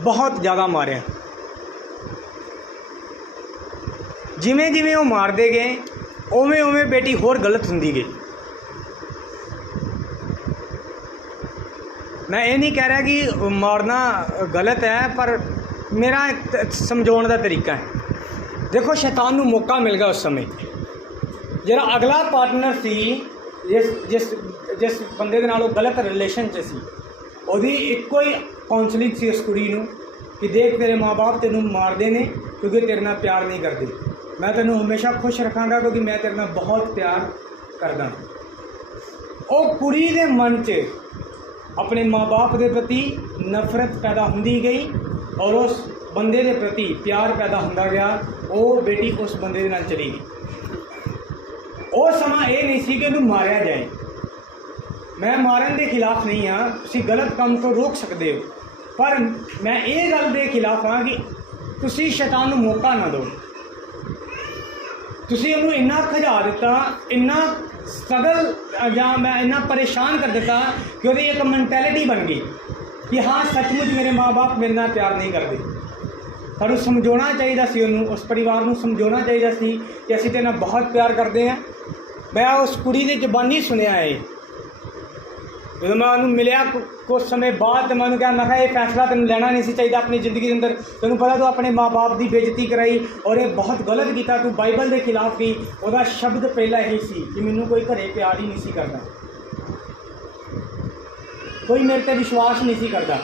ਬਹੁਤ ਜ਼ਿਆਦਾ ਮਾਰਿਆ। ਜਿਵੇਂ ਜਿਵੇਂ ਉਹ ਮਾਰਦੇ ਗਏ ਉਵੇਂ ਉਵੇਂ ਬੇਟੀ ਹੋਰ ਗਲਤ ਹੁੰਦੀ ਗਈ। ਮੈਂ ਇਹ ਨਹੀਂ ਕਹਿ ਰਿਹਾ ਕਿ ਮਾਰਨਾ ਗਲਤ ਹੈ, ਪਰ ਮੇਰਾ ਇੱਕ ਸਮਝਾਉਣ ਦਾ ਤਰੀਕਾ ਹੈ। ਦੇਖੋ, ਸ਼ੈਤਾਨ ਨੂੰ ਮੌਕਾ ਮਿਲ ਗਿਆ ਉਸ ਸਮੇਂ। ਜਿਹੜਾ ਅਗਲਾ ਪਾਰਟਨਰ ਸੀ, ਜਿਸ ਬੰਦੇ ਦੇ ਨਾਲ ਉਹ ਗਲਤ ਰਿਲੇਸ਼ਨ 'ਚ ਸੀ, ਉਹਦੀ ਇੱਕੋ ਹੀ ਕਾਉਂਸਲਿੰਗ ਸੀ ਉਸ ਕੁੜੀ ਨੂੰ ਕਿ ਦੇਖ, ਤੇਰੇ ਮਾਂ-ਬਾਪ ਤੈਨੂੰ ਮਾਰਦੇ ਨੇ ਕਿਉਂਕਿ ਤੇਰੇ ਨਾਲ ਪਿਆਰ ਨਹੀਂ ਕਰਦੇ। ਮੈਂ ਤੈਨੂੰ ਹਮੇਸ਼ਾ ਖੁਸ਼ ਰੱਖਾਂਗਾ ਕਿਉਂਕਿ ਮੈਂ ਤੇਰੇ ਨਾਲ ਬਹੁਤ ਪਿਆਰ ਕਰਦਾ। ਉਹ ਕੁੜੀ ਦੇ ਮਨ 'ਚ ਆਪਣੇ ਮਾਂ-ਬਾਪ ਦੇ ਪ੍ਰਤੀ ਨਫ਼ਰਤ ਪੈਦਾ ਹੁੰਦੀ ਗਈ ਔਰ ਉਸ ਬੰਦੇ ਦੇ ਪ੍ਰਤੀ ਪਿਆਰ ਪੈਦਾ ਹੁੰਦਾ ਗਿਆ। ਉਹ ਬੇਟੀ ਉਸ ਬੰਦੇ ਦੇ ਨਾਲ ਚਲੀ ਗਈ। ਉਹ ਸਮਾਂ ਇਹ ਨਹੀਂ ਸੀ ਕਿ ਉਹਨੂੰ ਮਾਰਿਆ ਜਾਏ। ਮੈਂ ਮਾਰਨ ਦੇ ਖਿਲਾਫ ਨਹੀਂ ਹਾਂ, ਤੁਸੀਂ ਗਲਤ ਕੰਮ ਤੋਂ ਰੋਕ ਸਕਦੇ ਹੋ, ਪਰ ਮੈਂ ਇਹ ਗੱਲ ਦੇ ਖਿਲਾਫ ਹਾਂ ਕਿ ਤੁਸੀਂ ਸ਼ੈਤਾਨ ਨੂੰ ਮੌਕਾ ਨਾ ਦਿਓ। ਤੁਸੀਂ ਉਹਨੂੰ ਇੰਨਾ ਖਿਜਾ ਦਿੱਤਾ, ਇੰਨਾ ਸਟਰਗਲ ਜਾਂ ਮੈਂ ਇੰਨਾ ਪਰੇਸ਼ਾਨ ਕਰ ਦਿੱਤਾ ਕਿ ਉਹਦੀ ਇੱਕ ਮੈਂਟੈਲਿਟੀ ਬਣ ਗਈ ਕਿ ਹਾਂ, ਸੱਚਮੁੱਚ ਮੇਰੇ ਮਾਂ-ਬਾਪ ਮੇਰੇ ਨਾਲ ਪਿਆਰ ਨਹੀਂ ਕਰਦੇ। ਸਾਨੂੰ ਸਮਝਾਉਣਾ ਚਾਹੀਦਾ ਸੀ, ਉਹਨੂੰ, ਉਸ ਪਰਿਵਾਰ ਨੂੰ ਸਮਝਾਉਣਾ ਚਾਹੀਦਾ ਸੀ ਕਿ ਅਸੀਂ ਤੇਰੇ ਨਾਲ ਬਹੁਤ ਪਿਆਰ ਕਰਦੇ ਹਾਂ। ਮੈਂ ਉਸ ਕੁੜੀ ਦੀ ਜ਼ਬਾਨੀ ਸੁਣਿਆ ਹੈ। ਜਦੋਂ ਮੈਂ ਉਹਨੂੰ ਮਿਲਿਆ ਕੁਝ ਸਮੇਂ ਬਾਅਦ, ਮੈਂ ਉਹਨੂੰ ਕਿਹਾ, ਮੈਂ ਕਿਹਾ ਇਹ ਫੈਸਲਾ ਤੈਨੂੰ ਲੈਣਾ ਨਹੀਂ ਸੀ ਚਾਹੀਦਾ ਆਪਣੀ ਜ਼ਿੰਦਗੀ ਦੇ ਅੰਦਰ। ਤੈਨੂੰ ਪਤਾ ਤੂੰ ਆਪਣੇ ਮਾਂ-ਬਾਪ ਦੀ ਬੇਇੱਜ਼ਤੀ ਕਰਾਈ ਔਰ ਇਹ ਬਹੁਤ ਗਲਤ ਕੀਤਾ। ਤੂੰ ਬਾਈਬਲ ਦੇ ਖਿਲਾਫ ਗਈ। ਉਹਦਾ ਸ਼ਬਦ ਪਹਿਲਾਂ ਇਹੀ ਸੀ ਕਿ ਮੈਨੂੰ ਕੋਈ ਘਰੇ ਪਿਆਰ ਹੀ ਨਹੀਂ ਸੀ ਕਰਦਾ, ਕੋਈ ਮੇਰੇ 'ਤੇ ਵਿਸ਼ਵਾਸ ਨਹੀਂ ਸੀ ਕਰਦਾ,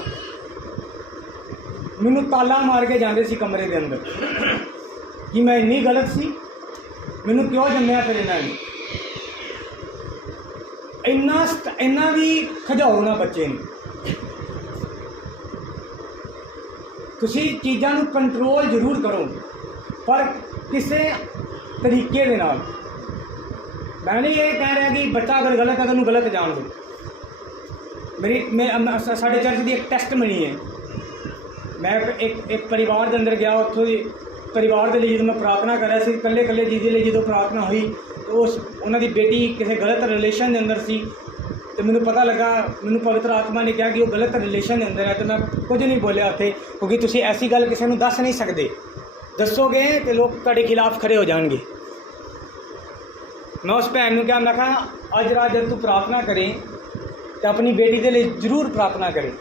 ਮੈਨੂੰ ਤਾਲਾ ਮਾਰ ਕੇ ਜਾਂਦੇ ਸੀ ਕਮਰੇ ਦੇ ਅੰਦਰ ਕਿ ਮੈਂ ਇੰਨੀ ਗਲਤ ਸੀ, ਮੈਨੂੰ ਕਿਉਂ ਜੰਮਿਆ ਫਿਰ ਇਹਨਾਂ ਨੇ। ਇੰਨਾ ਵੀ ਖਿਜਾਓ ਨਾ ਬੱਚੇ ਨੂੰ। ਤੁਸੀਂ ਚੀਜ਼ਾਂ ਨੂੰ ਕੰਟਰੋਲ ਜ਼ਰੂਰ ਕਰੋ, ਪਰ ਕਿਸੇ ਤਰੀਕੇ ਦੇ ਨਾਲ। ਮੈਂ ਨਹੀਂ ਇਹ ਕਹਿ ਰਿਹਾ ਕਿ ਬੱਚਾ ਅਗਰ ਗਲਤ ਹੈ ਤਾਂ ਉਹਨੂੰ ਗਲਤ ਜਾਣ ਦਿਓ। ਸਾਡੇ ਚਰਚ ਦੀ ਇੱਕ ਟੈਸਟਮਨੀ ਹੈ। ਮੈਂ ਇੱਕ ਪਰਿਵਾਰ ਦੇ ਅੰਦਰ ਗਿਆ, ਉੱਥੋਂ ਦੀ ਪਰਿਵਾਰ ਦੇ ਲਈ ਜਦੋਂ ਮੈਂ ਪ੍ਰਾਰਥਨਾ ਕਰ ਰਿਹਾ ਸੀ, ਇਕੱਲੇ ਜੀ ਦੇ ਲਈ ਜਦੋਂ ਪ੍ਰਾਰਥਨਾ ਹੋਈ, ਉਹਨਾਂ ਦੀ ਬੇਟੀ ਕਿਸੇ ਗਲਤ ਰਿਲੇਸ਼ਨ ਦੇ ਅੰਦਰ ਸੀ ਅਤੇ ਮੈਨੂੰ ਪਤਾ ਲੱਗਾ, ਮੈਨੂੰ ਪਵਿੱਤਰ ਆਤਮਾ ਨੇ ਕਿਹਾ ਕਿ ਉਹ ਗਲਤ ਰਿਲੇਸ਼ਨ ਦੇ ਅੰਦਰ ਹੈ। ਅਤੇ ਮੈਂ ਕੁਝ ਨਹੀਂ ਬੋਲਿਆ ਉੱਥੇ, ਕਿਉਂਕਿ ਤੁਸੀਂ ਐਸੀ ਗੱਲ ਕਿਸੇ ਨੂੰ ਦੱਸ ਨਹੀਂ ਸਕਦੇ। ਦੱਸੋਗੇ ਤੇ ਲੋਕ ਤੁਹਾਡੇ ਖਿਲਾਫ ਖੜੇ ਹੋ ਜਾਣਗੇ। ਮੈਂ ਉਸ ਭੈਣ ਨੂੰ ਕਿਹਾ, ਮੈਂ ਕਿਹਾ ਅੱਜ ਰਾਤ ਜਦ ਤੂੰ ਪ੍ਰਾਰਥਨਾ ਕਰੇ ਤਾਂ ਆਪਣੀ ਬੇਟੀ ਦੇ ਲਈ ਜ਼ਰੂਰ ਪ੍ਰਾਰਥਨਾ ਕਰੇ,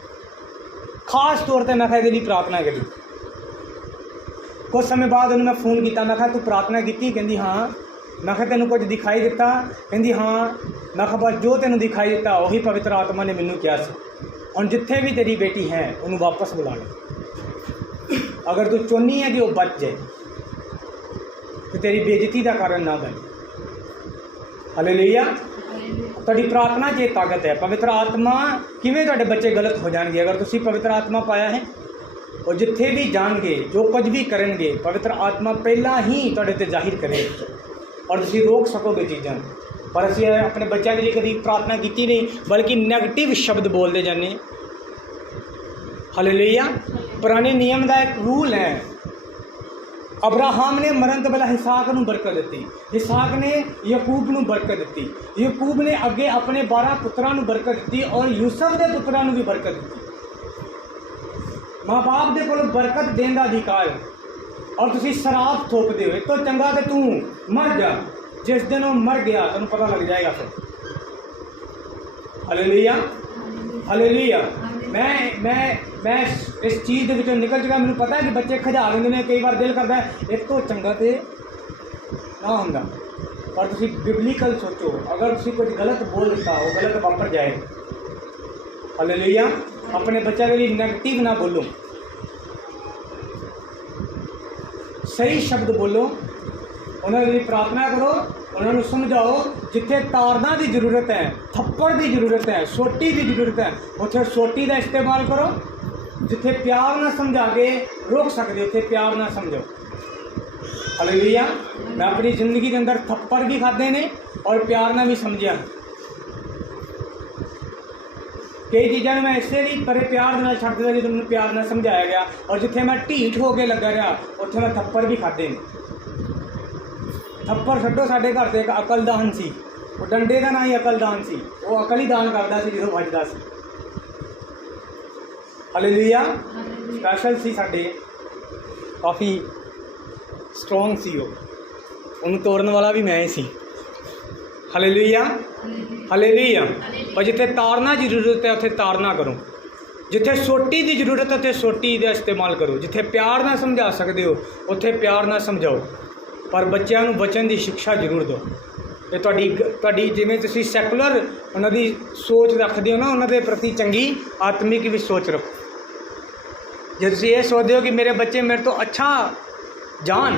ਖਾਸ ਤੌਰ 'ਤੇ ਮੈਂ ਕਿਹਾ ਇਹਦੇ ਲਈ ਪ੍ਰਾਰਥਨਾ ਕਰੀ। ਕੁਝ ਸਮੇਂ ਬਾਅਦ ਉਹਨੂੰ ਮੈਂ ਫ਼ੋਨ ਕੀਤਾ, ਮੈਂ ਕਿਹਾ ਤੂੰ ਪ੍ਰਾਰਥਨਾ ਕੀਤੀ? ਕਹਿੰਦੀ ਹਾਂ। ਮੈਂ ਕਿਹਾ ਤੈਨੂੰ ਕੁਝ ਦਿਖਾਈ ਦਿੱਤਾ? ਕਹਿੰਦੀ ਹਾਂ। ਮੈਂ ਕਿਹਾ ਬਸ ਜੋ ਤੈਨੂੰ ਦਿਖਾਈ ਦਿੱਤਾ ਉਹੀ ਪਵਿੱਤਰ ਆਤਮਾ ਨੇ ਮੈਨੂੰ ਕਿਹਾ ਸੀ। ਹੁਣ ਜਿੱਥੇ ਵੀ ਤੇਰੀ ਬੇਟੀ ਹੈ ਉਹਨੂੰ ਵਾਪਸ ਬੁਲਾ ਲੈ। ਅਗਰ ਤੂੰ ਚਾਹੁੰਦੀ ਹੈ ਕਿ ਉਹ ਬਚ ਜਾਏ ਤੇ ਤੇਰੀ ਬੇਇੱਜ਼ਤੀ ਦਾ ਕਾਰਨ ਨਾ ਬਣੇ। ਹਾਲੇਲੂਇਆ। ਤੁਹਾਡੀ ਪ੍ਰਾਰਥਨਾ 'ਚ ਇਹ ਤਾਕਤ ਹੈ। ਪਵਿੱਤਰ ਆਤਮਾ ਕਿਵੇਂ ਤੁਹਾਡੇ ਬੱਚੇ ਗਲਤ ਹੋ ਜਾਣਗੇ ਅਗਰ ਤੁਸੀਂ ਪਵਿੱਤਰ ਆਤਮਾ ਪਾਇਆ ਹੈ। ਉਹ ਜਿੱਥੇ ਵੀ ਜਾਣਗੇ, ਜੋ ਕੁਝ ਵੀ ਕਰਨਗੇ, ਪਵਿੱਤਰ ਆਤਮਾ ਪਹਿਲਾਂ ਹੀ ਤੁਹਾਡੇ 'ਤੇ ਜ਼ਾਹਿਰ ਕਰੇਗਾ ਔਰ ਤੁਸੀਂ ਰੋਕ ਸਕੋਗੇ ਚੀਜ਼ਾਂ। ਪਰ ਅਸੀਂ ਆਪਣੇ ਬੱਚਿਆਂ ਦੇ ਲਈ ਕਦੀ ਪ੍ਰਾਰਥਨਾ ਕੀਤੀ ਨਹੀਂ, ਬਲਕਿ ਨੈਗੇਟਿਵ ਸ਼ਬਦ ਬੋਲਦੇ ਜਾਂਦੇ। ਹਾਲੇਲੂਇਆ। ਪੁਰਾਣੇ ਨਿਯਮ ਦਾ ਇੱਕ ਰੂਲ ਹੈ। ਅਬਰਾਹਮ ਨੇ ਮਰਨ ਤੋਂ ਪਹਿਲਾਂ ਇਸਾਕ ਨੂੰ ਬਰਕਤ ਦਿੱਤੀ, ਇਸਾਕ ਨੇ ਯਾਕੂਬ ਨੂੰ ਬਰਕਤ ਦਿੱਤੀ, ਯਾਕੂਬ ਨੇ ਅੱਗੇ ਆਪਣੇ 12 ਪੁੱਤਰਾਂ ਨੂੰ ਬਰਕਤ ਦਿੱਤੀ ਔਰ ਯੂਸਫ ਦੇ ਪੁੱਤਰਾਂ ਨੂੰ ਵੀ ਬਰਕਤ ਦਿੱਤੀ। ਮਾਂ ਬਾਪ ਦੇ ਕੋਲ ਬਰਕਤ ਦੇਣ ਦਾ ਅਧਿਕਾਰ ਹੈ ਔਰ ਤੁਸੀਂ ਸ਼ਰਾਬ ਥੋਪਦੇ ਹੋ। ਇਸ ਤੋਂ ਚੰਗਾ ਕਿ ਤੂੰ ਮਰ ਜਾ। ਜਿਸ ਦਿਨ ਉਹ ਮਰ ਗਿਆ ਤੁਹਾਨੂੰ ਪਤਾ ਲੱਗ ਜਾਏਗਾ ਫਿਰ। Hallelujah, hallelujah. ਮੈਂ मैं इस चीज़ के विचों निकल चुका। मैंने पता है कि बच्चे खजा लेंगे ने, कई बार दिल करता है एक तो चंगा तो ना होंगे, पर तुम बिबलीकल सोचो, अगर तुम कुछ गलत बोल दिता वो गलत वापर जाए। हालेलुया। अपने बच्चों के लिए नेगेटिव ना बोलो, सही शब्द बोलो, उन्होंने प्रार्थना करो, उन्होंने समझाओ। जिथे तारना की जरूरत है, थप्पड़ की जरूरत है, सोटी की जरूरत है, उत्थे सोटी का इस्तेमाल करो। जिथे प्यार ना समझा के रोक सकते उत्थे प्यार ना समझो। हालेलुया। मैं अपनी जिंदगी के अंदर थप्पड़ भी खाते ने और प्यार ना भी समझा। कई चीज़ों मैं इससे भी परे प्यार ना छड़ दिता जो मैंने प्यार ना समझाया गया, और जिथे मैं ढीठ होके लगा रहा उत्थे मैं थप्पड़ भी खाते ने। थप्पड़ छड्डो, साडे घर से एक अकलदान सी, वो डंडे का ना ही अकलदान सी, वो अकल ही दान करता सी जो वजदा सी। हालेलुया। स्पैशल सी साडे, काफ़ी स्ट्रोंग सी वो, उन्हें तोड़न वाला भी मैं ही सी। हालेलुया। हालेलुया। पर जिथे तारना की जरूरत है उत्थे तारना करो, जिथे सोटी की जरूरत है उत्थे सोटी का इस्तेमाल करो, जिथे प्यार ना समझा सकते हो उत्थे प्यार ना समझाओ, पर बच्चों को बचन की शिक्षा जरूर दो। ये तुहाडी जिवें तुसीं सैकुलर उन्हां दी सोच रखते हो ना, उन्हां दे प्रति चंगी आत्मिक भी सोच रखो। जे तुसीं ये सोचते हो कि मेरे बच्चे मेरे तो अच्छा जान,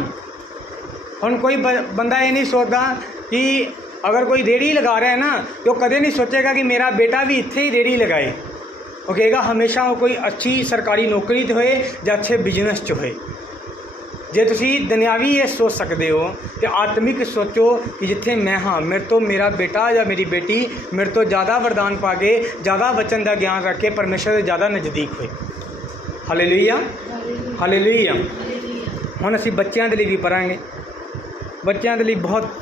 हुण कोई बंदा ये नहीं सोचता कि अगर कोई रेहड़ी लगा रहा है ना तो कदे नहीं सोचेगा कि मेरा बेटा भी इत्थे ही रेहड़ी लगाए। वो कहेगा हमेशा वो कोई अच्छी सरकारी नौकरी तो होए या अच्छे बिजनेस च होए। जे तुसी दुनियावी ये सोच सकते हो तो आत्मिक सोचो कि जिथे मैं हाँ, मेरे तो मेरा बेटा या मेरी बेटी मेरे तो ज़्यादा वरदान पा के, ज़्यादा वचन का ज्ञान रख के परमेश्वर के ज़्यादा नज़दीक होए। हालेलुया। हालेलुया। हुण असीं बच्चों के लिए भी पढ़ांगे। बच्चों के लिए बहुत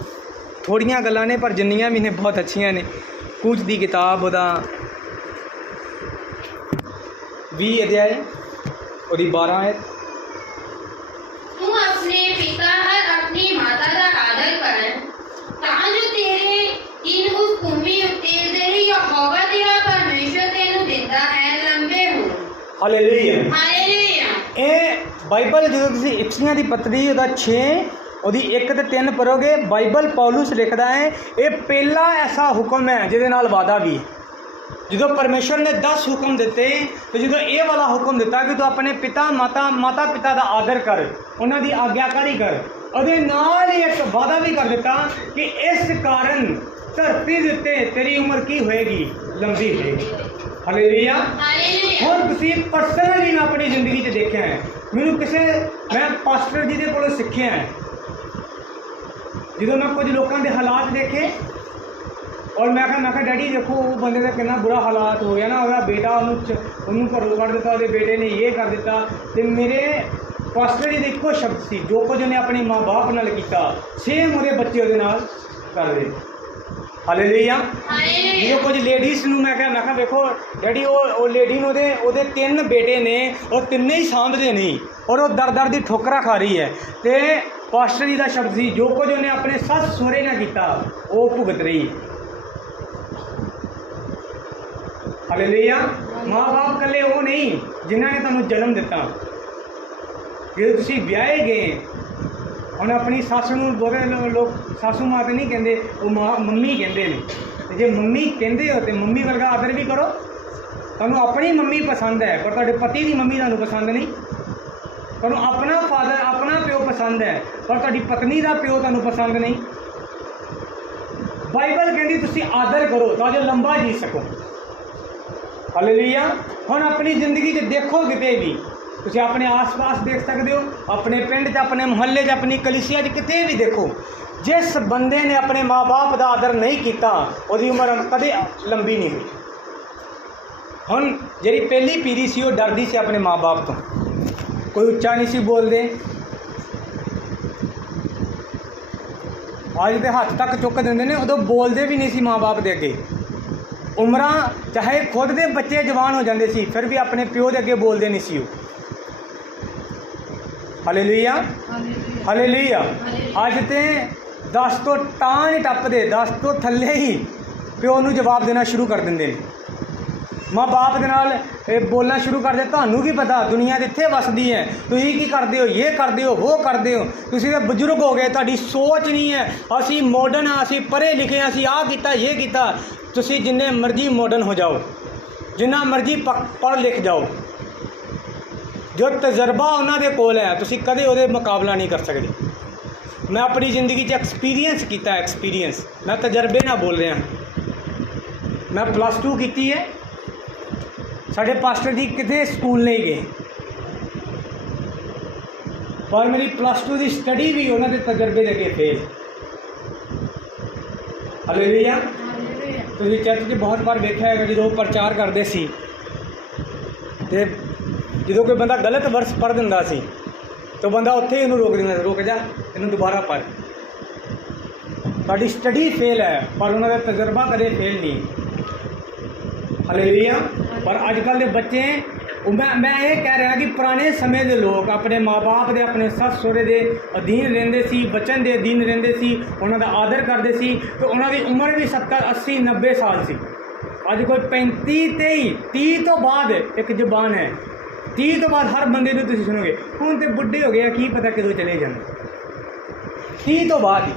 थोड़ियां गल्लां ने पर जिन्नियां भी ने बहुत अच्छियां ने। कूच की किताब उहदा 20 अध्याय और 12 आयत। तू अपने पिता और अपनी माता का आदर कर तां जो तेरे इन उस भूमि उत्ते तेरे यहोवा तेरा परमेश्वर तेनू दिंदा है लंबे हो। हालेलुया। हालेलुया। ये बाइबल जो तुसीं इफसियां दी पत्री उहदा 6 ਉਹਦੀ 1 ਤੇ 3 पढ़ोगे, बाइबल पौलुस लिखता है ये पहला ऐसा हुक्म है जिहदे नाल वादा भी। जो परमेश्वर ने 10 हुक्म दिते तो जो ये वाला हुक्म दिता कि तू अपने माता पिता का आदर कर, उन्हों की आज्ञाकारी कर, और नाल ही एक वादा भी कर दिता कि इस कारण धरती के उत्ते तेरी उम्र की होएगी, लंबी होएगी। हालेलुया। हुण तुसीं पर्सनली मैं अपनी जिंदगी च देखा है, मैं पास्टर जी के कोलों सीखिया है। जो मैं कुछ लोगों के हालात देखे और मैं कहा डैडी देखो वो बंदे का कितना बुरा हालात हो गया ना, वह बेटा उन्होंने घरों कढ़ दिता, वो बेटे ने ये कर दिता। तो मेरे पास्टर जी एको शब्द सी जो कुछ उन्हें अपने माँ बाप नाल कीता सेम वो बच्चे वो नाल कर दे। हालेलुया। जो कुछ लेडीज़ मैं कहा देखो डैडी वो लेडी वो 3 बेटे ने और तिन्ने ही सामभते नहीं और वो दर की ठोकरा खा रही है। तो पास्टर जी का शब्द सी जो कुछ उन्हें अपने सस सहुरे ने किया वो भुगत रही। हालेलुया। माँ बाप कले वो नहीं जिन्होंने तुहानू जन्म दिता। जो तुसीं ब्याहे गए हुण अपनी सस नूं बहुते लोग सासू माँ तो नहीं कहते, वो माँ मम्मी कहते हैं। जे मम्मी कहते हो तो मम्मी वर्गा आदर भी करो। तुहानू अपनी मम्मी पसंद है पर तुहाडे पति की मम्मी तुहानू पसंद नहीं। तुहानू अपना फादर अपना प्यो पसंद है पर तुहाडी पत्नी का प्यो तुहानू पसंद नहीं। बाइबल कहती तुसीं आदर करो ताकि लंबा जी सको। हालेलुया। हुण अपनी जिंदगी च देखो किते भी तुसीं अपने आस पास देख सकते हो, अपने पिंड च, अपने मुहल्ले च, अपनी कलीसिया च, किते भी देखो जिस बंदे ने अपने माँ बाप का आदर नहीं किया उसकी उम्र कदे लंबी नहीं हुई। हुण जी पहली पीढ़ी सी वो डरदी सी अपने माँ बाप तो, कोई उच्चा नहीं सी बोलते। अज तो हथ तक चुक देंगे ने, उदों बोलते भी नहीं सी माँ बाप के अगे। उम्र चाहे खुद के बच्चे जवान हो जाते सी फिर भी अपने प्यो के अगे बोलते नहीं सी। हालेलुया। हालेलुया। अज तो 10 तो टाँ नहीं टपते, 10 तो थले ही प्यो नूं जवाब देना शुरू कर देंगे। ਮਾਂ ਬਾਪ ਦੇ ਨਾਲ ਬੋਲਣਾ ਸ਼ੁਰੂ ਕਰਦੇ, ਤੁਹਾਨੂੰ ਕੀ ਪਤਾ ਦੁਨੀਆ ਦੇ ਇੱਥੇ ਵੱਸਦੀ ਹੈ, ਤੁਸੀਂ ਕੀ ਕਰਦੇ ਹੋ, ਇਹ ਕਰਦੇ ਹੋ, ਉਹ ਕਰਦੇ ਹੋ, ਤੁਸੀਂ ਤਾਂ ਬਜ਼ੁਰਗ ਹੋ ਗਏ, ਤੁਹਾਡੀ ਸੋਚ ਨਹੀਂ ਹੈ, ਅਸੀਂ ਮਾਡਰਨ ਹਾਂ, ਅਸੀਂ ਪੜ੍ਹੇ ਲਿਖੇ ਹਾਂ, ਅਸੀਂ ਆਹ ਕੀਤਾ ਇਹ ਕੀਤਾ। ਤੁਸੀਂ ਜਿੰਨੇ ਮਰਜ਼ੀ ਮਾਡਰਨ ਹੋ ਜਾਓ, ਜਿੰਨਾ ਮਰਜ਼ੀ ਪੜ੍ਹ ਲਿਖ ਜਾਓ, ਜੋ ਤਜਰਬਾ ਉਹਨਾਂ ਦੇ ਕੋਲ ਹੈ ਤੁਸੀਂ ਕਦੇ ਉਹਦੇ ਮੁਕਾਬਲਾ ਨਹੀਂ ਕਰ ਸਕਦੇ। ਮੈਂ ਆਪਣੀ ਜ਼ਿੰਦਗੀ 'ਚ ਐਕਸਪੀਰੀਅੰਸ ਕੀਤਾ, ਐਕਸਪੀਰੀਅੰਸ, ਮੈਂ ਤਜਰਬੇ ਨਾਲ ਬੋਲ ਰਿਹਾ। ਮੈਂ +2 ਕੀਤੀ ਹੈ, ਸਾਡੇ ਪਾਸਟਰ ਜੀ ਕਿਤੇ ਸਕੂਲ ਨਹੀਂ ਗਏ, ਪਰ ਮੇਰੀ +2 ਦੀ ਸਟੱਡੀ ਵੀ ਉਹਨਾਂ ਦੇ ਤਜਰਬੇ ਦੇ ਕੇ ਫੇਲ। ਹਾਲੇਲੂਇਆ। ਤੁਸੀਂ ਚਰਚ 'ਚ ਬਹੁਤ ਵਾਰ ਵੇਖਿਆ ਹੈਗਾ ਜਦੋਂ ਉਹ ਪ੍ਰਚਾਰ ਕਰਦੇ ਸੀ ਤੇ ਜਦੋਂ ਕੋਈ ਬੰਦਾ ਗਲਤ ਵਰਸ ਪੜ੍ਹ ਦਿੰਦਾ ਸੀ ਤਾਂ ਬੰਦਾ ਉੱਥੇ ਹੀ ਉਹਨੂੰ ਰੋਕ ਦਿੰਦਾ ਸੀ, ਰੁਕ ਜਾ ਇਹਨੂੰ ਦੁਬਾਰਾ ਪੜ੍ਹ। ਸਾਡੀ ਸਟੱਡੀ ਫੇਲ ਹੈ ਪਰ ਉਹਨਾਂ ਦਾ ਤਜਰਬਾ ਕਦੇ ਫੇਲ ਨਹੀਂ। ਹਾਲੇਲੂਇਆ। ਪਰ ਅੱਜ ਕੱਲ੍ਹ ਦੇ ਬੱਚੇ, ਮੈਂ ਇਹ ਕਹਿ ਰਿਹਾ ਕਿ ਪੁਰਾਣੇ ਸਮੇਂ ਦੇ ਲੋਕ ਆਪਣੇ ਮਾਂ-ਬਾਪ ਦੇ, ਆਪਣੇ ਸੱਸ ਸਹੁਰੇ ਦੇ ਅਧੀਨ ਰਹਿੰਦੇ ਸੀ, ਬਚਨ ਦੇ ਅਧੀਨ ਰਹਿੰਦੇ ਸੀ, ਉਹਨਾਂ ਦਾ ਆਦਰ ਕਰਦੇ ਸੀ ਤੇ ਉਹਨਾਂ ਦੀ ਉਮਰ ਵੀ 70, 80, 90 ਸਾਲ ਸੀ। ਅੱਜ ਕੋਈ 35, 23, 30 ਤੋਂ ਬਾਅਦ ਇੱਕ ਜ਼ੁਬਾਨ ਹੈ, 30 ਤੋਂ ਬਾਅਦ ਹਰ ਬੰਦੇ ਨੂੰ ਤੁਸੀਂ ਸੁਣੋਗੇ ਹੁਣ ਤੇ ਬੁੱਢੇ ਹੋ ਗਏ ਆ, ਕੀ ਪਤਾ ਕਦੋਂ ਚਲੇ ਜਾਣ। 30 ਤੋਂ ਬਾਅਦ ਹੀ।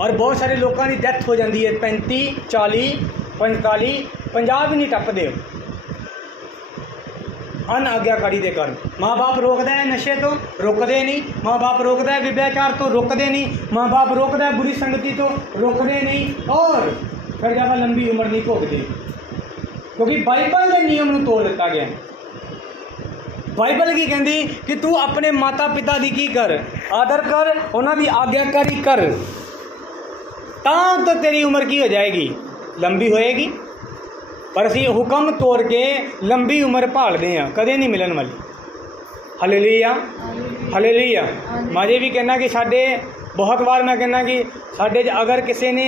ਔਰ ਬਹੁਤ ਸਾਰੇ ਲੋਕਾਂ ਦੀ ਡੈਥ ਹੋ ਜਾਂਦੀ ਹੈ 35, 40, 45, 50 ਵੀ ਨਹੀਂ ਟੱਪਦੇ ਹੋ ਅਨਆਗਿਆਕਾਰੀ ਦੇ ਕਾਰਨ। ਮਾਂ ਬਾਪ ਰੋਕਦਾ ਹੈ ਨਸ਼ੇ ਤੋਂ, ਰੁਕਦੇ ਨਹੀਂ। ਮਾਂ ਬਾਪ ਰੋਕਦਾ ਹੈ ਵਿਭਿਆਚਾਰ ਤੋਂ, ਰੁਕਦੇ ਨਹੀਂ। ਮਾਂ ਬਾਪ ਰੋਕਦਾ ਹੈ ਬੁਰੀ ਸੰਗਤੀ ਤੋਂ, ਰੁਕਦੇ ਨਹੀਂ। ਔਰ ਫਿਰ ਜ਼ਿਆਦਾ ਲੰਬੀ ਉਮਰ ਨਹੀਂ ਭੋਗਦੇ ਕਿਉਂਕਿ ਬਾਈਬਲ ਦੇ ਨਿਯਮ ਨੂੰ ਤੋੜ ਦਿੱਤਾ ਗਿਆ। ਬਾਈਬਲ ਕੀ ਕਹਿੰਦੀ ਕਿ ਤੂੰ ਆਪਣੇ ਮਾਤਾ ਪਿਤਾ ਦੀ ਕੀ ਕਰ, ਆਦਰ ਕਰ, ਉਹਨਾਂ ਦੀ ਆਗਿਆਕਾਰੀ ਕਰ, ਤਾਂ ਤੇਰੀ ਉਮਰ ਕੀ ਹੋ ਜਾਏਗੀ, ਲੰਬੀ ਹੋਏਗੀ। ਪਰ ਅਸੀਂ ਹੁਕਮ ਤੋੜ ਕੇ ਲੰਬੀ ਉਮਰ ਭਾਲਦੇ ਹਾਂ, ਕਦੇ ਨਹੀਂ ਮਿਲਣ ਵਾਲੀ। Hallelujah, hallelujah. ਮੈਂ ਇਹ ਵੀ ਕਹਿੰਦਾ ਕਿ ਸਾਡੇ ਬਹੁਤ ਵਾਰ ਮੈਂ ਕਹਿੰਦਾ ਕਿ ਸਾਡੇ 'ਚ ਅਗਰ ਕਿਸੇ ਨੇ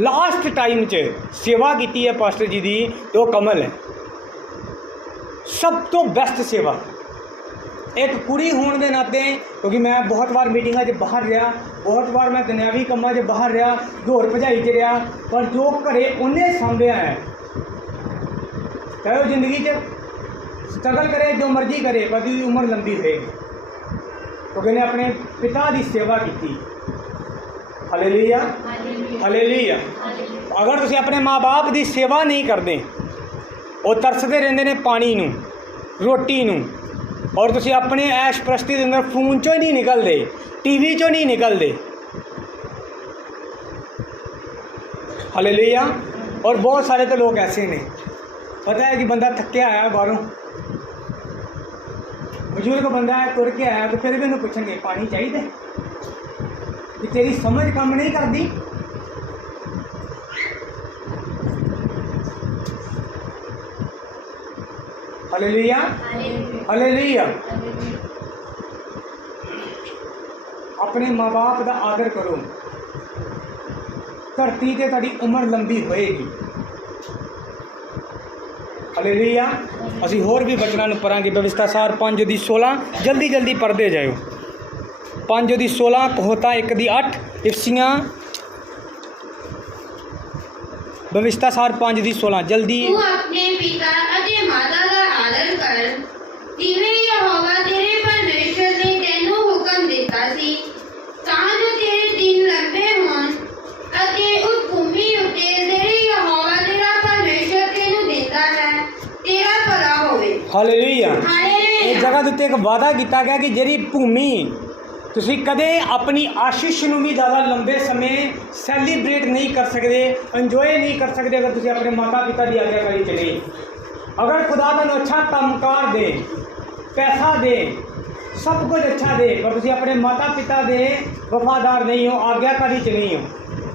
ਲਾਸਟ ਟਾਈਮ 'ਚ ਸੇਵਾ ਕੀਤੀ ਹੈ ਪਾਸਟਰ ਜੀ ਦੀ ਤਾਂ ਉਹ ਕਮਲ ਹੈ। ਸਭ ਤੋਂ ਬੈਸਟ ਸੇਵਾ ਇੱਕ ਕੁੜੀ ਹੋਣ ਦੇ ਨਾਤੇ, ਕਿਉਂਕਿ ਮੈਂ ਬਹੁਤ ਵਾਰ ਮੀਟਿੰਗਾਂ 'ਚ ਬਾਹਰ ਰਿਹਾ, ਬਹੁਤ ਵਾਰ ਮੈਂ ਦੁਨਿਆਵੀ ਕੰਮਾਂ 'ਚ ਬਾਹਰ ਰਿਹਾ, ਦੌੜ ਭਜਾਈ 'ਚ ਰਿਹਾ, ਪਰ ਜੋ ਘਰੇ ਉਹਨੇ ਸਾਂਭਿਆ ਹੈ, ਚਾਹੇ ਉਹ ਜ਼ਿੰਦਗੀ 'ਚ ਸਟਰਗਲ ਕਰੇ, ਜੋ ਮਰਜ਼ੀ ਕਰੇ, ਪਰ ਉਹਦੀ ਉਮਰ ਲੰਬੀ ਹੋਏਗੀ ਕਿਉਂਕਿ ਉਹਨੇ ਆਪਣੇ ਪਿਤਾ ਦੀ ਸੇਵਾ ਕੀਤੀ। Hallelujah, hallelujah. ਅਗਰ ਤੁਸੀਂ ਆਪਣੇ ਮਾਂ ਬਾਪ ਦੀ ਸੇਵਾ ਨਹੀਂ ਕਰਦੇ, ਉਹ ਤਰਸਦੇ ਰਹਿੰਦੇ ਨੇ ਪਾਣੀ ਨੂੰ, ਰੋਟੀ ਨੂੰ, ਔਰ ਤੁਸੀਂ ਆਪਣੇ ਐਸ਼ ਪ੍ਰਸਤੀ ਦੇ ਅੰਦਰ ਫੋਨ 'ਚੋਂ ਹੀ ਨਹੀਂ ਨਿਕਲਦੇ, ਟੀਵੀ 'ਚੋਂ ਨਹੀਂ ਨਿਕਲਦੇ। ਹਾਲੇਲੂਇਆ। ਔਰ ਬਹੁਤ ਸਾਰੇ ਤਾਂ ਲੋਕ ਐਸੇ ਨੇ, ਪਤਾ ਹੈ ਕਿ ਬੰਦਾ ਥੱਕਿਆ ਆਇਆ ਬਾਹਰੋਂ, ਬਜ਼ੁਰਗ ਬੰਦਾ ਹੈ, ਤੁਰ ਕੇ ਆਇਆ, ਤਾਂ ਫਿਰ ਵੀ ਉਹਨੂੰ ਪੁੱਛਣਗੇ ਪਾਣੀ ਚਾਹੀਦਾ, ਕਿ ਤੇਰੀ ਸਮਝ ਕੰਮ ਨਹੀਂ ਕਰਦੀ। Hallelujah, hallelujah. ਆਪਣੇ ਮਾਂ ਬਾਪ ਦਾ ਆਦਰ ਕਰੋ, ਧਰਤੀ 'ਤੇ ਤੁਹਾਡੀ ਉਮਰ ਲੰਬੀ ਹੋਏਗੀ। ਹਾਲੇਲੂਇਆ। ਅਸੀਂ ਹੋਰ ਵੀ ਬਚਨਾਂ ਨੂੰ ਪੜਾਂਗੇ। ਵਿਵਸਥਾ ਸਾਰ 5 ਦੀ 16, ਜਲਦੀ ਜਲਦੀ ਪੜ੍ਹਦੇ ਜਾਇਓ। 5 ਦੀ 16, ਕਹੋਤਾ 1 ਦੀ 8, ਇਫਸੀਆਂ ਵਿਵਸਥਾ ਸਾਰ 5 ਦੀ 16, ਜਲਦੀ। ਤੂੰ ਆਪਣੇ ਪਿਤਾ ਅਤੇ ਮਾਤਾ ਦਾ ਆਦਰ ਕਰ, ਜਿਵੇਂ ਯਹੋਵਾ ਤੇਰੇ ਪਰਮੇਸ਼ਰ ਨੇ ਤੈਨੂੰ ਹੁਕਮ ਦਿੱਤਾ ਸੀ, ਤਾਂ ਜੋ ਤੇਰੇ ਦਿਨ ਲੰਬੇ ਹੋਣ ਅਤੇ ਉਸ ਭੂਮੀ ਉੱਤੇ ਜਿਹੜੀ ਯਹੋਵਾ ਤੇਰਾ ਪਰਮੇਸ਼ਰ ਤੈਨੂੰ ਦਿੰਦਾ ਹੈ ਤੇਰਾ ਭਲਾ ਹੋਵੇ। ਹਾਲੇਲੂਇਆ। ਹਾਲੇਲੂਇਆ। ਇਸ ਜਗ੍ਹਾ ਦੇ ਉੱਤੇ ਇੱਕ ਵਾਅਦਾ ਕੀਤਾ ਗਿਆ ਕਿ ਜਿਹੜੀ ਭੂਮੀ ਤੁਸੀਂ ਕਦੇ ਆਪਣੀ ਆਸ਼ੀਸ਼ ਨੂੰ ਵੀ ਜ਼ਿਆਦਾ ਲੰਬੇ ਸਮੇਂ ਸੈਲੀਬ੍ਰੇਟ ਨਹੀਂ ਕਰ ਸਕਦੇ, ਇੰਜੋਏ ਨਹੀਂ ਕਰ ਸਕਦੇ ਅਗਰ ਤੁਸੀਂ ਆਪਣੇ ਮਾਤਾ ਪਿਤਾ ਦੀ ਆਗਿਆਕਾਰੀ 'ਚ ਨਹੀਂ। ਅਗਰ ਖੁਦਾ ਤੁਹਾਨੂੰ ਅੱਛਾ ਕੰਮਕਾਰ ਦੇ, ਪੈਸਾ ਦੇ, ਸਭ ਕੁਝ ਅੱਛਾ ਦੇ, ਪਰ ਤੁਸੀਂ ਆਪਣੇ ਮਾਤਾ ਪਿਤਾ ਦੇ ਵਫਾਦਾਰ ਨਹੀਂ ਹੋ, ਆਗਿਆਕਾਰੀ 'ਚ ਨਹੀਂ ਹੋ,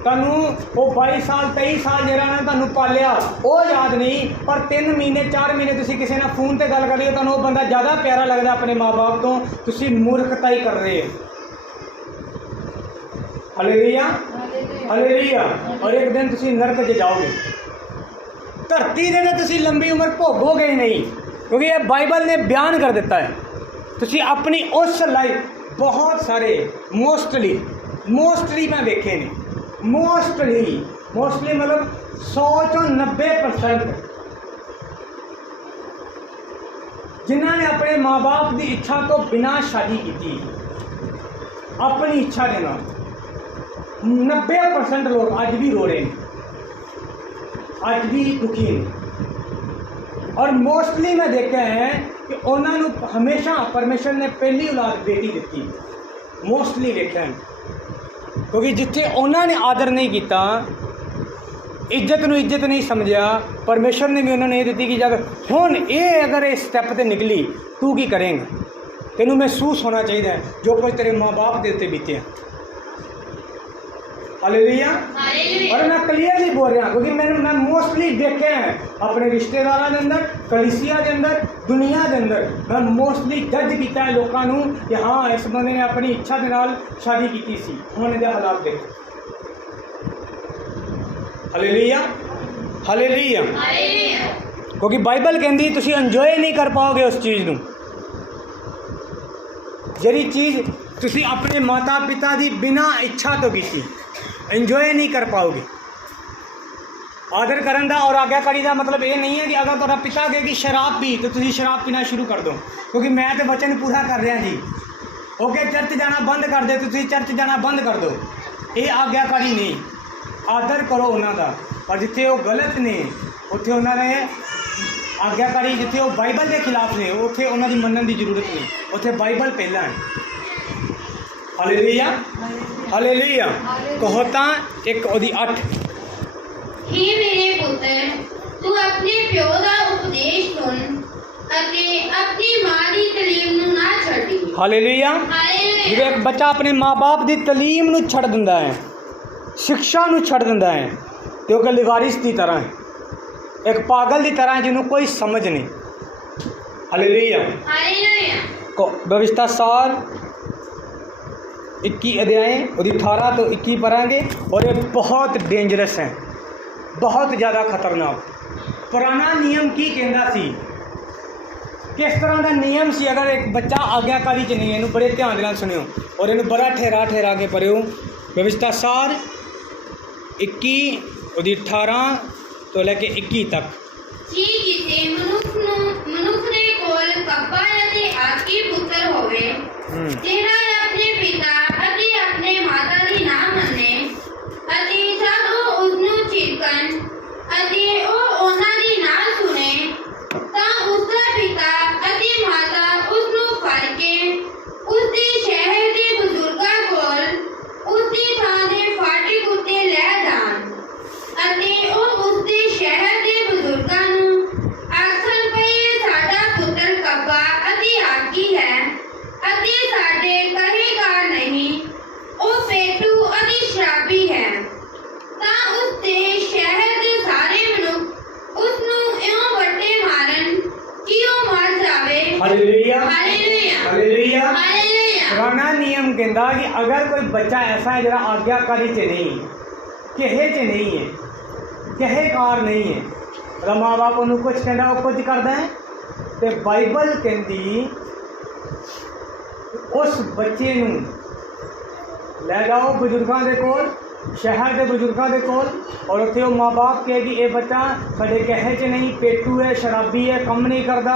ਤੁਹਾਨੂੰ ਉਹ 22 ਸਾਲ 23 ਸਾਲ ਜਿਹੜਾ ਨਾ ਤੁਹਾਨੂੰ ਪਾਲਿਆ ਉਹ ਯਾਦ ਨਹੀਂ, ਪਰ 3 ਮਹੀਨੇ 4 ਮਹੀਨੇ ਤੁਸੀਂ ਕਿਸੇ ਨਾਲ ਫੋਨ ਤੇ ਗੱਲ ਕਰ ਰਹੇ ਹੋ, ਤੁਹਾਨੂੰ ਉਹ ਬੰਦਾ ਜ਼ਿਆਦਾ ਪਿਆਰਾ ਲੱਗਦਾ ਆਪਣੇ ਮਾਂ ਬਾਪ ਤੋਂ, ਤੁਸੀਂ ਮੂਰਖਤਾ ਹੀ ਕਰ ਰਹੇ ਹੋ। Hallelujah, hallelujah. ਔਰ ਇੱਕ ਦਿਨ ਤੁਸੀਂ ਨਰਕ 'ਚ ਜਾਓਗੇ, ਧਰਤੀ ਦੇ 'ਤੇ ਤੁਸੀਂ ਲੰਬੀ ਉਮਰ ਭੋਗੋਗੇ ਨਹੀਂ, ਕਿਉਂਕਿ ਇਹ ਬਾਈਬਲ ਨੇ ਬਿਆਨ ਕਰ ਦਿੱਤਾ ਹੈ। ਤੁਸੀਂ ਆਪਣੀ ਉਸ ਲਾਈਫ ਬਹੁਤ ਸਾਰੇ ਮੋਸਟਲੀ ਮੈਂ ਵੇਖੇ ਨੇ, ਮੋਸਟਲੀ ਮਤਲਬ 100 ਚੋਂ 90% जिन्हों ने अपने माँ बाप की इच्छा तो बिना शादी की, अपनी इच्छा के नाल 90% लोग अज भी रो रहे हैं, अज भी दुखी हैं। और मोस्टली मैं देखा है कि उन्होंने हमेशा परमेश्वर ने पहली औलाद बेटी दी, मोस्टली देखा है। क्योंकि जिथे उन्होंने आदर नहीं किया, इज्जत नूं इज्जत नहीं समझिया, परमेश्वर ने भी उन्होंने ये दी कि जब हुण ये अगर इस स्टैप ते निकली तू की करेंगा, तेनों महसूस होना चाहिए जो कुछ तेरे माँ बाप के उत्ते बीते। हालेलुया। और मैं क्लियरली बोल रहा क्योंकि मैं मोस्टली देखे हैं अपने रिश्तेदारों के अंदर, कलीसिया के अंदर, दुनिया के अंदर, मैं मोस्टली जज किया है लोगों को कि हाँ इस बंदे ने अपनी इच्छा के नाल शादी की सी, हुण इहदे हालात देख। Hallelujah, hallelujah. क्योंकि बाइबल कहती तुसीं इंजॉय नहीं कर पाओगे उस चीज़ नूं, जिहड़ी चीज़ तुसीं अपने माता पिता की बिना इच्छा तो की, इंजॉय नहीं कर पाओगे। आदर करन दा और आज्ञाकारी का मतलब ये नहीं है कि अगर तुहाडा पिता कहे कि शराब पी तो तुसीं शराब पीना शुरू कर दो, क्योंकि मैं तो वचन पूरा कर रहा जी। ओके, चर्च जाना बंद कर दे, तुसीं चर्च जाना बंद कर दो, ये आज्ञाकारी नहीं। आदर करो उन्हों का, और जिथे वो गलत ने उत्थे उन्होंने आज्ञाकारी, जिथे वो बाइबल के खिलाफ ने उत्थे उन्होंने मनन की जरूरत नहीं, उत्थे बाइबल पहला है। Hallelujah, hallelujah. कहो तां एक ओदी 8। हे मेरे पुत्र, तू अपने प्यो दा उपदेश सुन अते अपनी मां दी तालीम नूं ना छड्डी। हालेलुया। हालेलुया। एक बच्चा अपने माँ बाप की तालीम नूं छड्ड दिंदा है, शिक्षा नूं छड्ड दिंदा है, तो वह लिवारिस की तरह है, एक पागल की तरह जिन्होंने कोई समझ नहीं। Hallelujah, hallelujah. व्यवस्था सार 21 अध्याय और 18 तो 21 पढ़ांगे, और ये बहुत डेंजरस है, बहुत ज़्यादा खतरनाक। पुराना नियम की कहता सी, किस तरह का नियम सी, अगर एक बच्चा आज्ञाकारी च नहीं है, इन्हू बड़े ध्यान नाल सुनियो और इन्हू बड़ा ठहरा ठहरा के पढ़ियो। व्यवस्था सार 21 और 18 तो लैके 21 तक। जी किसी मनुख ने कोल कब्बा अते आकी पुत्र होवे, जेड़ा अपने पिता अते अपने माता दी ना मन्ने अते जद ओ उसनु चिरकन अते ओ ओना दी ना सुने, तां उसदा पिता अते माता उसनु फड़ के उसदी शहर दे बुजुर्गां कोल उसदी थां दे फाटक उत्ते ले जाण अते ओ उसदे शहर दे बुजुर्गां नूं आखण पई साडा पुत्र कब्बा अते आकी है अते साडे कहेगार नहीं, ओ पेटू अते शराबी है। तां उसदे शहर दे सारे मनुख उसनूं इउं वट्टे मारन कि ओ मर जावे। Hallelujah, hallelujah, hallelujah, hallelujah. पुराना नियम कहता कि अगर कोई बच्चा ऐसा है जरा आज्ञाकारी च नहीं, कहे च नहीं है, कहेकार नहीं है, तो माँ बाप उन्होंने कुछ कहता वो कुछ करता है, तो बाइबल कहती उस बच्चे नूं ले जाओ बुजुर्गों के कोल, शहर के बुजुर्गों के कोल, और उत्थे वो माँ बाप कहे कि ये बच्चा साडे कहे च नहीं, पेटू है, शराबी है, कम नहीं करता,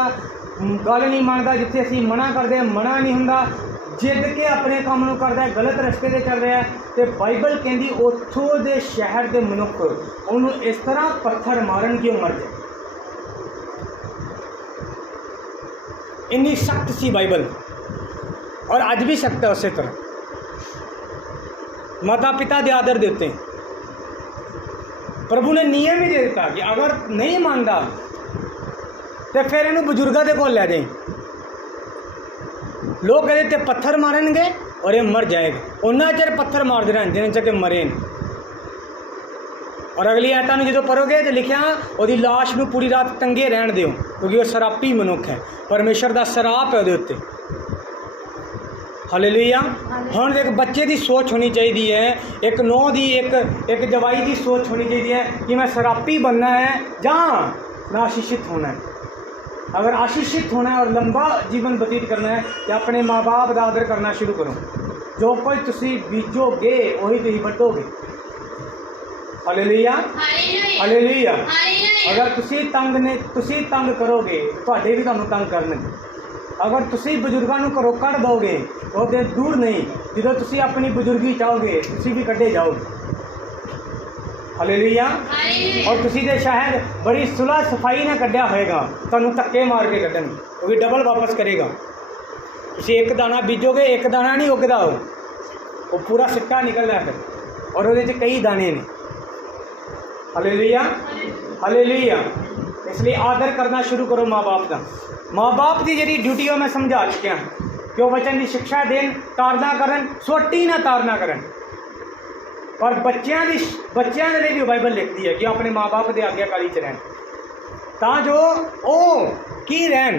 गल नहीं मानता, जिथे असीं मना करते मना नहीं हुंदा, जिद के अपने काम नूं करदा, गलत रस्ते ते चल रहा है, तो बाइबल कहती उत्थों दे शहर के मनुख उन्होंने इस तरह पत्थर मारन कि मर जाए। इन्नी सख्त सी बाइबल, और आज भी सख्त है उसी तरह। माता पिता दे आदर देते हैं, प्रभु ने नियम ही दे दिता कि अगर नहीं मानता तो फिर इन्हू बुजुर्गों के कोल ले जाए। लोग कहते थे पत्थर मारेंगे और ये मर जाएगा, उन्ना चर पत्थर मारते रहन जिन्हें चर के मरे। और अगली आयतां जो पढ़ोगे तो लिखा वो लाश नूं पूरी रात टंगे रहन दिओ, क्योंकि वो शराबी मनुख है, परमेश्वर का शराप है वो उत्ते। हालेलुया। हुण एक बच्चे की सोच होनी चाहिए है, एक नौ की एक जवाई की सोच होनी चाहिए है कि मैं शराबी बनना है जहाँ मैं आशीषित होना है। अगर आशीषित होना है और लंबा जीवन व्यतीत करना है तो अपने माँ बाप का आदर करना शुरू करो। जो कुछ तुसी बीजोगे वही तुसी बटोगे। Hallelujah, hallelujah. अगर तुसी तंग करोगे तो भी तुहानू तंग करनगे। अगर तुसी बजुर्गों को घरों कढ़ दोगे तो दिन दूर नहीं, जो तुसी अपनी बुजुर्गी चाहोगे तुसी भी कढ़े जाओगे। हालेलुया। और तुसी दे शायद बड़ी सुलह सफाई ने कढ़िया होएगा, तुहानू धक्के मार के कढ़णगे, वो भी डबल वापस करेगा। तुसी एक दाना बीजोगे, एक दाना नहीं उगदा, वो पूरा सिक्का निकलदा है और वो कई दाने ने। Hallelujah, hallelujah. इसलिए आदर करना शुरू करो माँ बाप का। माँ बाप की जी ड्यूटी मैं समझा चुकिया कि वह वचन की शिक्षा देन, तारना करन, सोटी ना तारना करन। पर बच्चों के लिए भी बाइबल लिखती है कि अपने माँ बाप के आज्ञाकारी च रहन, ता जो ओ की रहन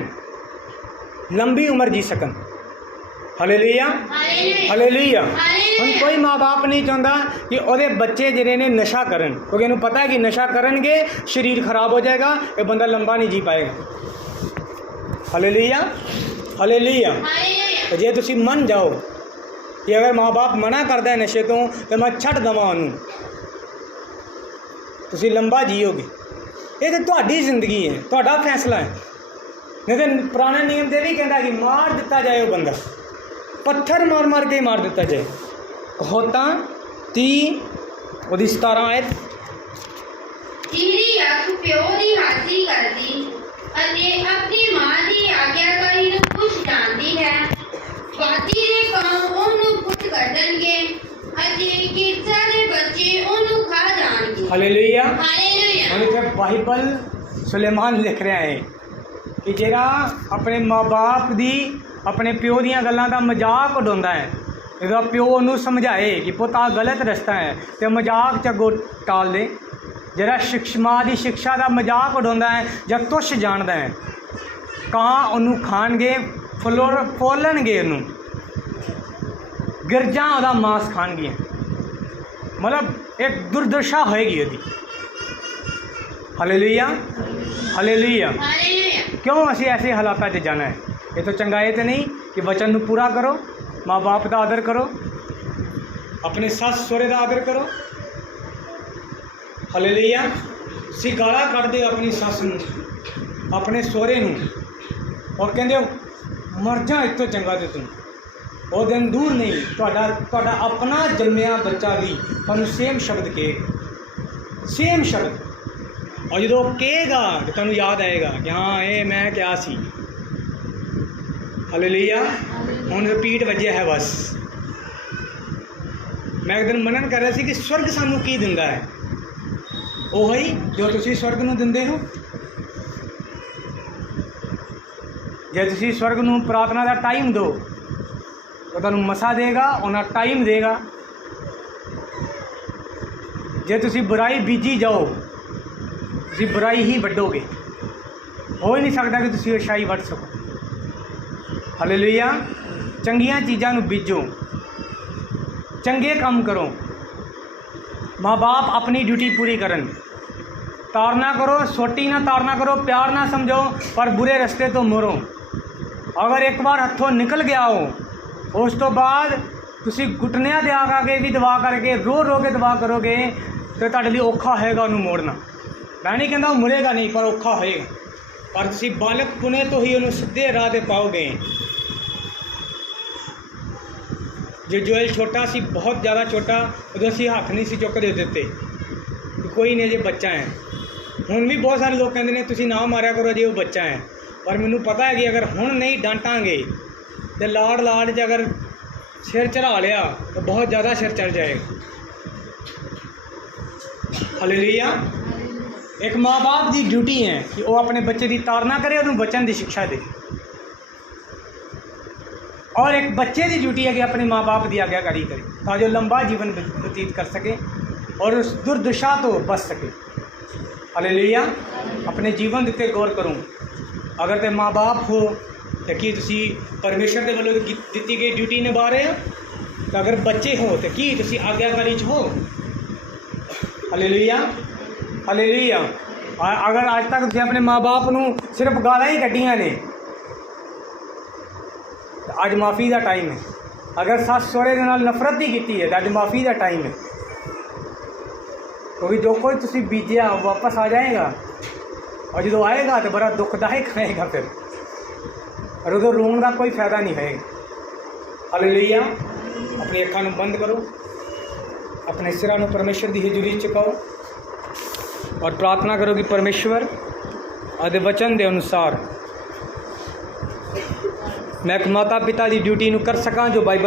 लंबी उम्र जी सकन। Hallelujah, hallelujah. हम कोई माँ बाप नहीं चाहता कि ਉਹਦੇ बच्चे ਜਿਹੜੇ ने नशा करन, क्योंकि इन्हें पता है कि नशा करनगे शरीर खराब हो जाएगा, ये बंदा लंबा नहीं जी पाएगा। Hallelujah, hallelujah. जे तुसी मन जाओ कि अगर माँ बाप मना करता है नशे तो मैं छੱਡ देवां ਉਹਨੂੰ, तुसी लंबा जीओगे। ये तो ਤੁਹਾਡੀ जिंदगी है, ਤੁਹਾਡਾ फैसला है। नहीं तो पुराने नियम से भी कहता कि मार दिता जाए वो बंदा, पत्थर मार मार के मार दिता जाए। होता 30 ਉਹਦੀ 17 आयत। ਜਿਹੜੀ ਅੱਖ ਪਿਓ ਦੀ ਹਾਜ਼ਰੀ ਕਰਦੀ ਅਤੇ ਆਪਣੀ ਮਾਂ ਦੀ ਆਗਿਆਕਾਰੀ ਨੂੰ ਖੁਸ਼ ਜਾਣਦੀ ਹੈ, ਵਾਦੀ ਦੇ ਕੰਮ ਉਹਨੂੰ ਖੁਦ ਕੱਢਣਗੇ ਅਤੇ ਕਿਰਚਾ ਦੇ ਬੱਚੇ ਉਹਨੂੰ ਖਾ ਜਾਣਗੇ। Hallelujah, hallelujah. हम इतने बाइबल सुलेमान लिख रहे हैं कि जेड़ा अपने माँ बाप दी अपने प्यो दियां गल्लां दा मजाक उड़ाउंदा है, जो प्यो उन्होंने समझाए कि पुत आ गलत रस्ता है तो मजाक च अगों टाल दे। जरा माँ की शिक्षा का मजाक उड़ाउंदा है या तुछ जानता है, कां उन्होंने खाणगे, फोलणगे, उन्होंने गिरजा उहदा मांस खाणगियां, मतलब एक दुर्दशा होएगी उहदी। Hallelujah, hallelujah. क्यों असी ऐसे हालात च जाना है? ये तो चंगाई तो नहीं कि बचन नूं पूरा करो, माँ बाप का आदर करो, अपने सस सहुरे का आदर करो। हालेलुया। सी गाला कढ़ दे अपनी सस नूं, अपने सहुरे नूं, और कहंदे हो मर जा इत्थों चंगा ते तू। वो दिन दूर नहीं, तुहाडा अपना जम्मिया बच्चा भी तुहानूं सेम शब्द कहेगा, सेम शब्द। और जो कहेगा तो तुहानूं याद आएगा कि हाँ ये मैं क्या सी। हालेलुया। हुण रिपीट वजह है बस। मैं एक दिन मनन कर रहा सी कि स्वर्ग सानू की दिंदा है, ओही जो तुसी स्वर्ग नूं दिंदे हो। जे तुसी स्वर्ग नूं प्रार्थना का टाइम दो तो तुहानूं मसा देगा, उन्ना टाइम देगा। जे तुसी बुराई बीजी जाओ तुसी बुराई ही वड्डोगे, हो ही नहीं सकता कि तुसी अच्छाई वड्ड सको। हालेलुया। चंगियां चीज़ां नूं बीजो, चंगे काम करो, माँ बाप अपनी ड्यूटी पूरी करन, तारना करो, सोटी ना तारना करो, प्यार ना समझो, पर बुरे रस्ते तो मुड़ो। अगर एक बार हथों निकल गया हो उस तो बाद तुसी घुटनियां दे आके भी दवा करके रो रो के दवा करोगे तो तुहाडे लई औखा होएगा उन्होंने मोड़ना। मैं नहीं कहता मुड़ेगा नहीं, पर औखा होएगा। पर तुसी बालक पुने तो ही उन्होंने सीधे राह ते पाओगे। जो जोएल छोटा सी, बहुत ज़्यादा छोटा, उदों असीं हथ नहीं सी चुकते दिते, कोई नहीं, जे बच्चा है। हुण भी बहुत सारे लोग कहते हैं तुसीं ना मारिया करो जे वो बच्चा है, पर मैनूं पता है कि अगर हुण नहीं डांटांगे तो लाड़ लाड़ च अगर सिर चढ़ा लिया तो बहुत ज़्यादा सिर चढ़ जाएगा। हालेलुया। एक माँ बाप की ड्यूटी है कि वो अपने बच्चे की तारना करे, उन्होंने बचन की शिक्षा दे। और एक बच्चे की ड्यूटी है कि अपने माँ बाप की आज्ञाकारी करे ताकि लंबा जीवन व्यतीत कर सके और उस दुर्दशा तो बच सके। हालेलुया। अपने जीवन उत्ते गौर करूँ, अगर तो माँ बाप हो तो कि तुसी परमेश्वर के वालों दी गई ड्यूटी निभा रहे हो, तो अगर बच्चे हो तो कि तुसी आज्ञाकारी हो। Hallelujah, hallelujah. अगर आज तक तुसीं अपने माँ बाप नूं सिर्फ गालां ही कड्डियां ने, अज माफ़ी का टाइम है। अगर सस सहुरे दे नाल नफरत ही की है तो अज माफ़ी का टाइम है, क्योंकि जो कोई तुसी बीजिया वापस आ जाएगा, और जो आएगा तो बड़ा दुखदायक आएगा फिर। और उधर रोने का कोई फायदा नहीं है। हालेलुया। अपनी अखां नूं बंद करो, अपने सिरां नूं परमेश्वर की हजूरी चुकाओ और प्रार्थना करो कि परमेश्वर आदे वचन के अनुसार मैं एक माता पिता की ड्यूटी नूं कर सकां जो बाइबल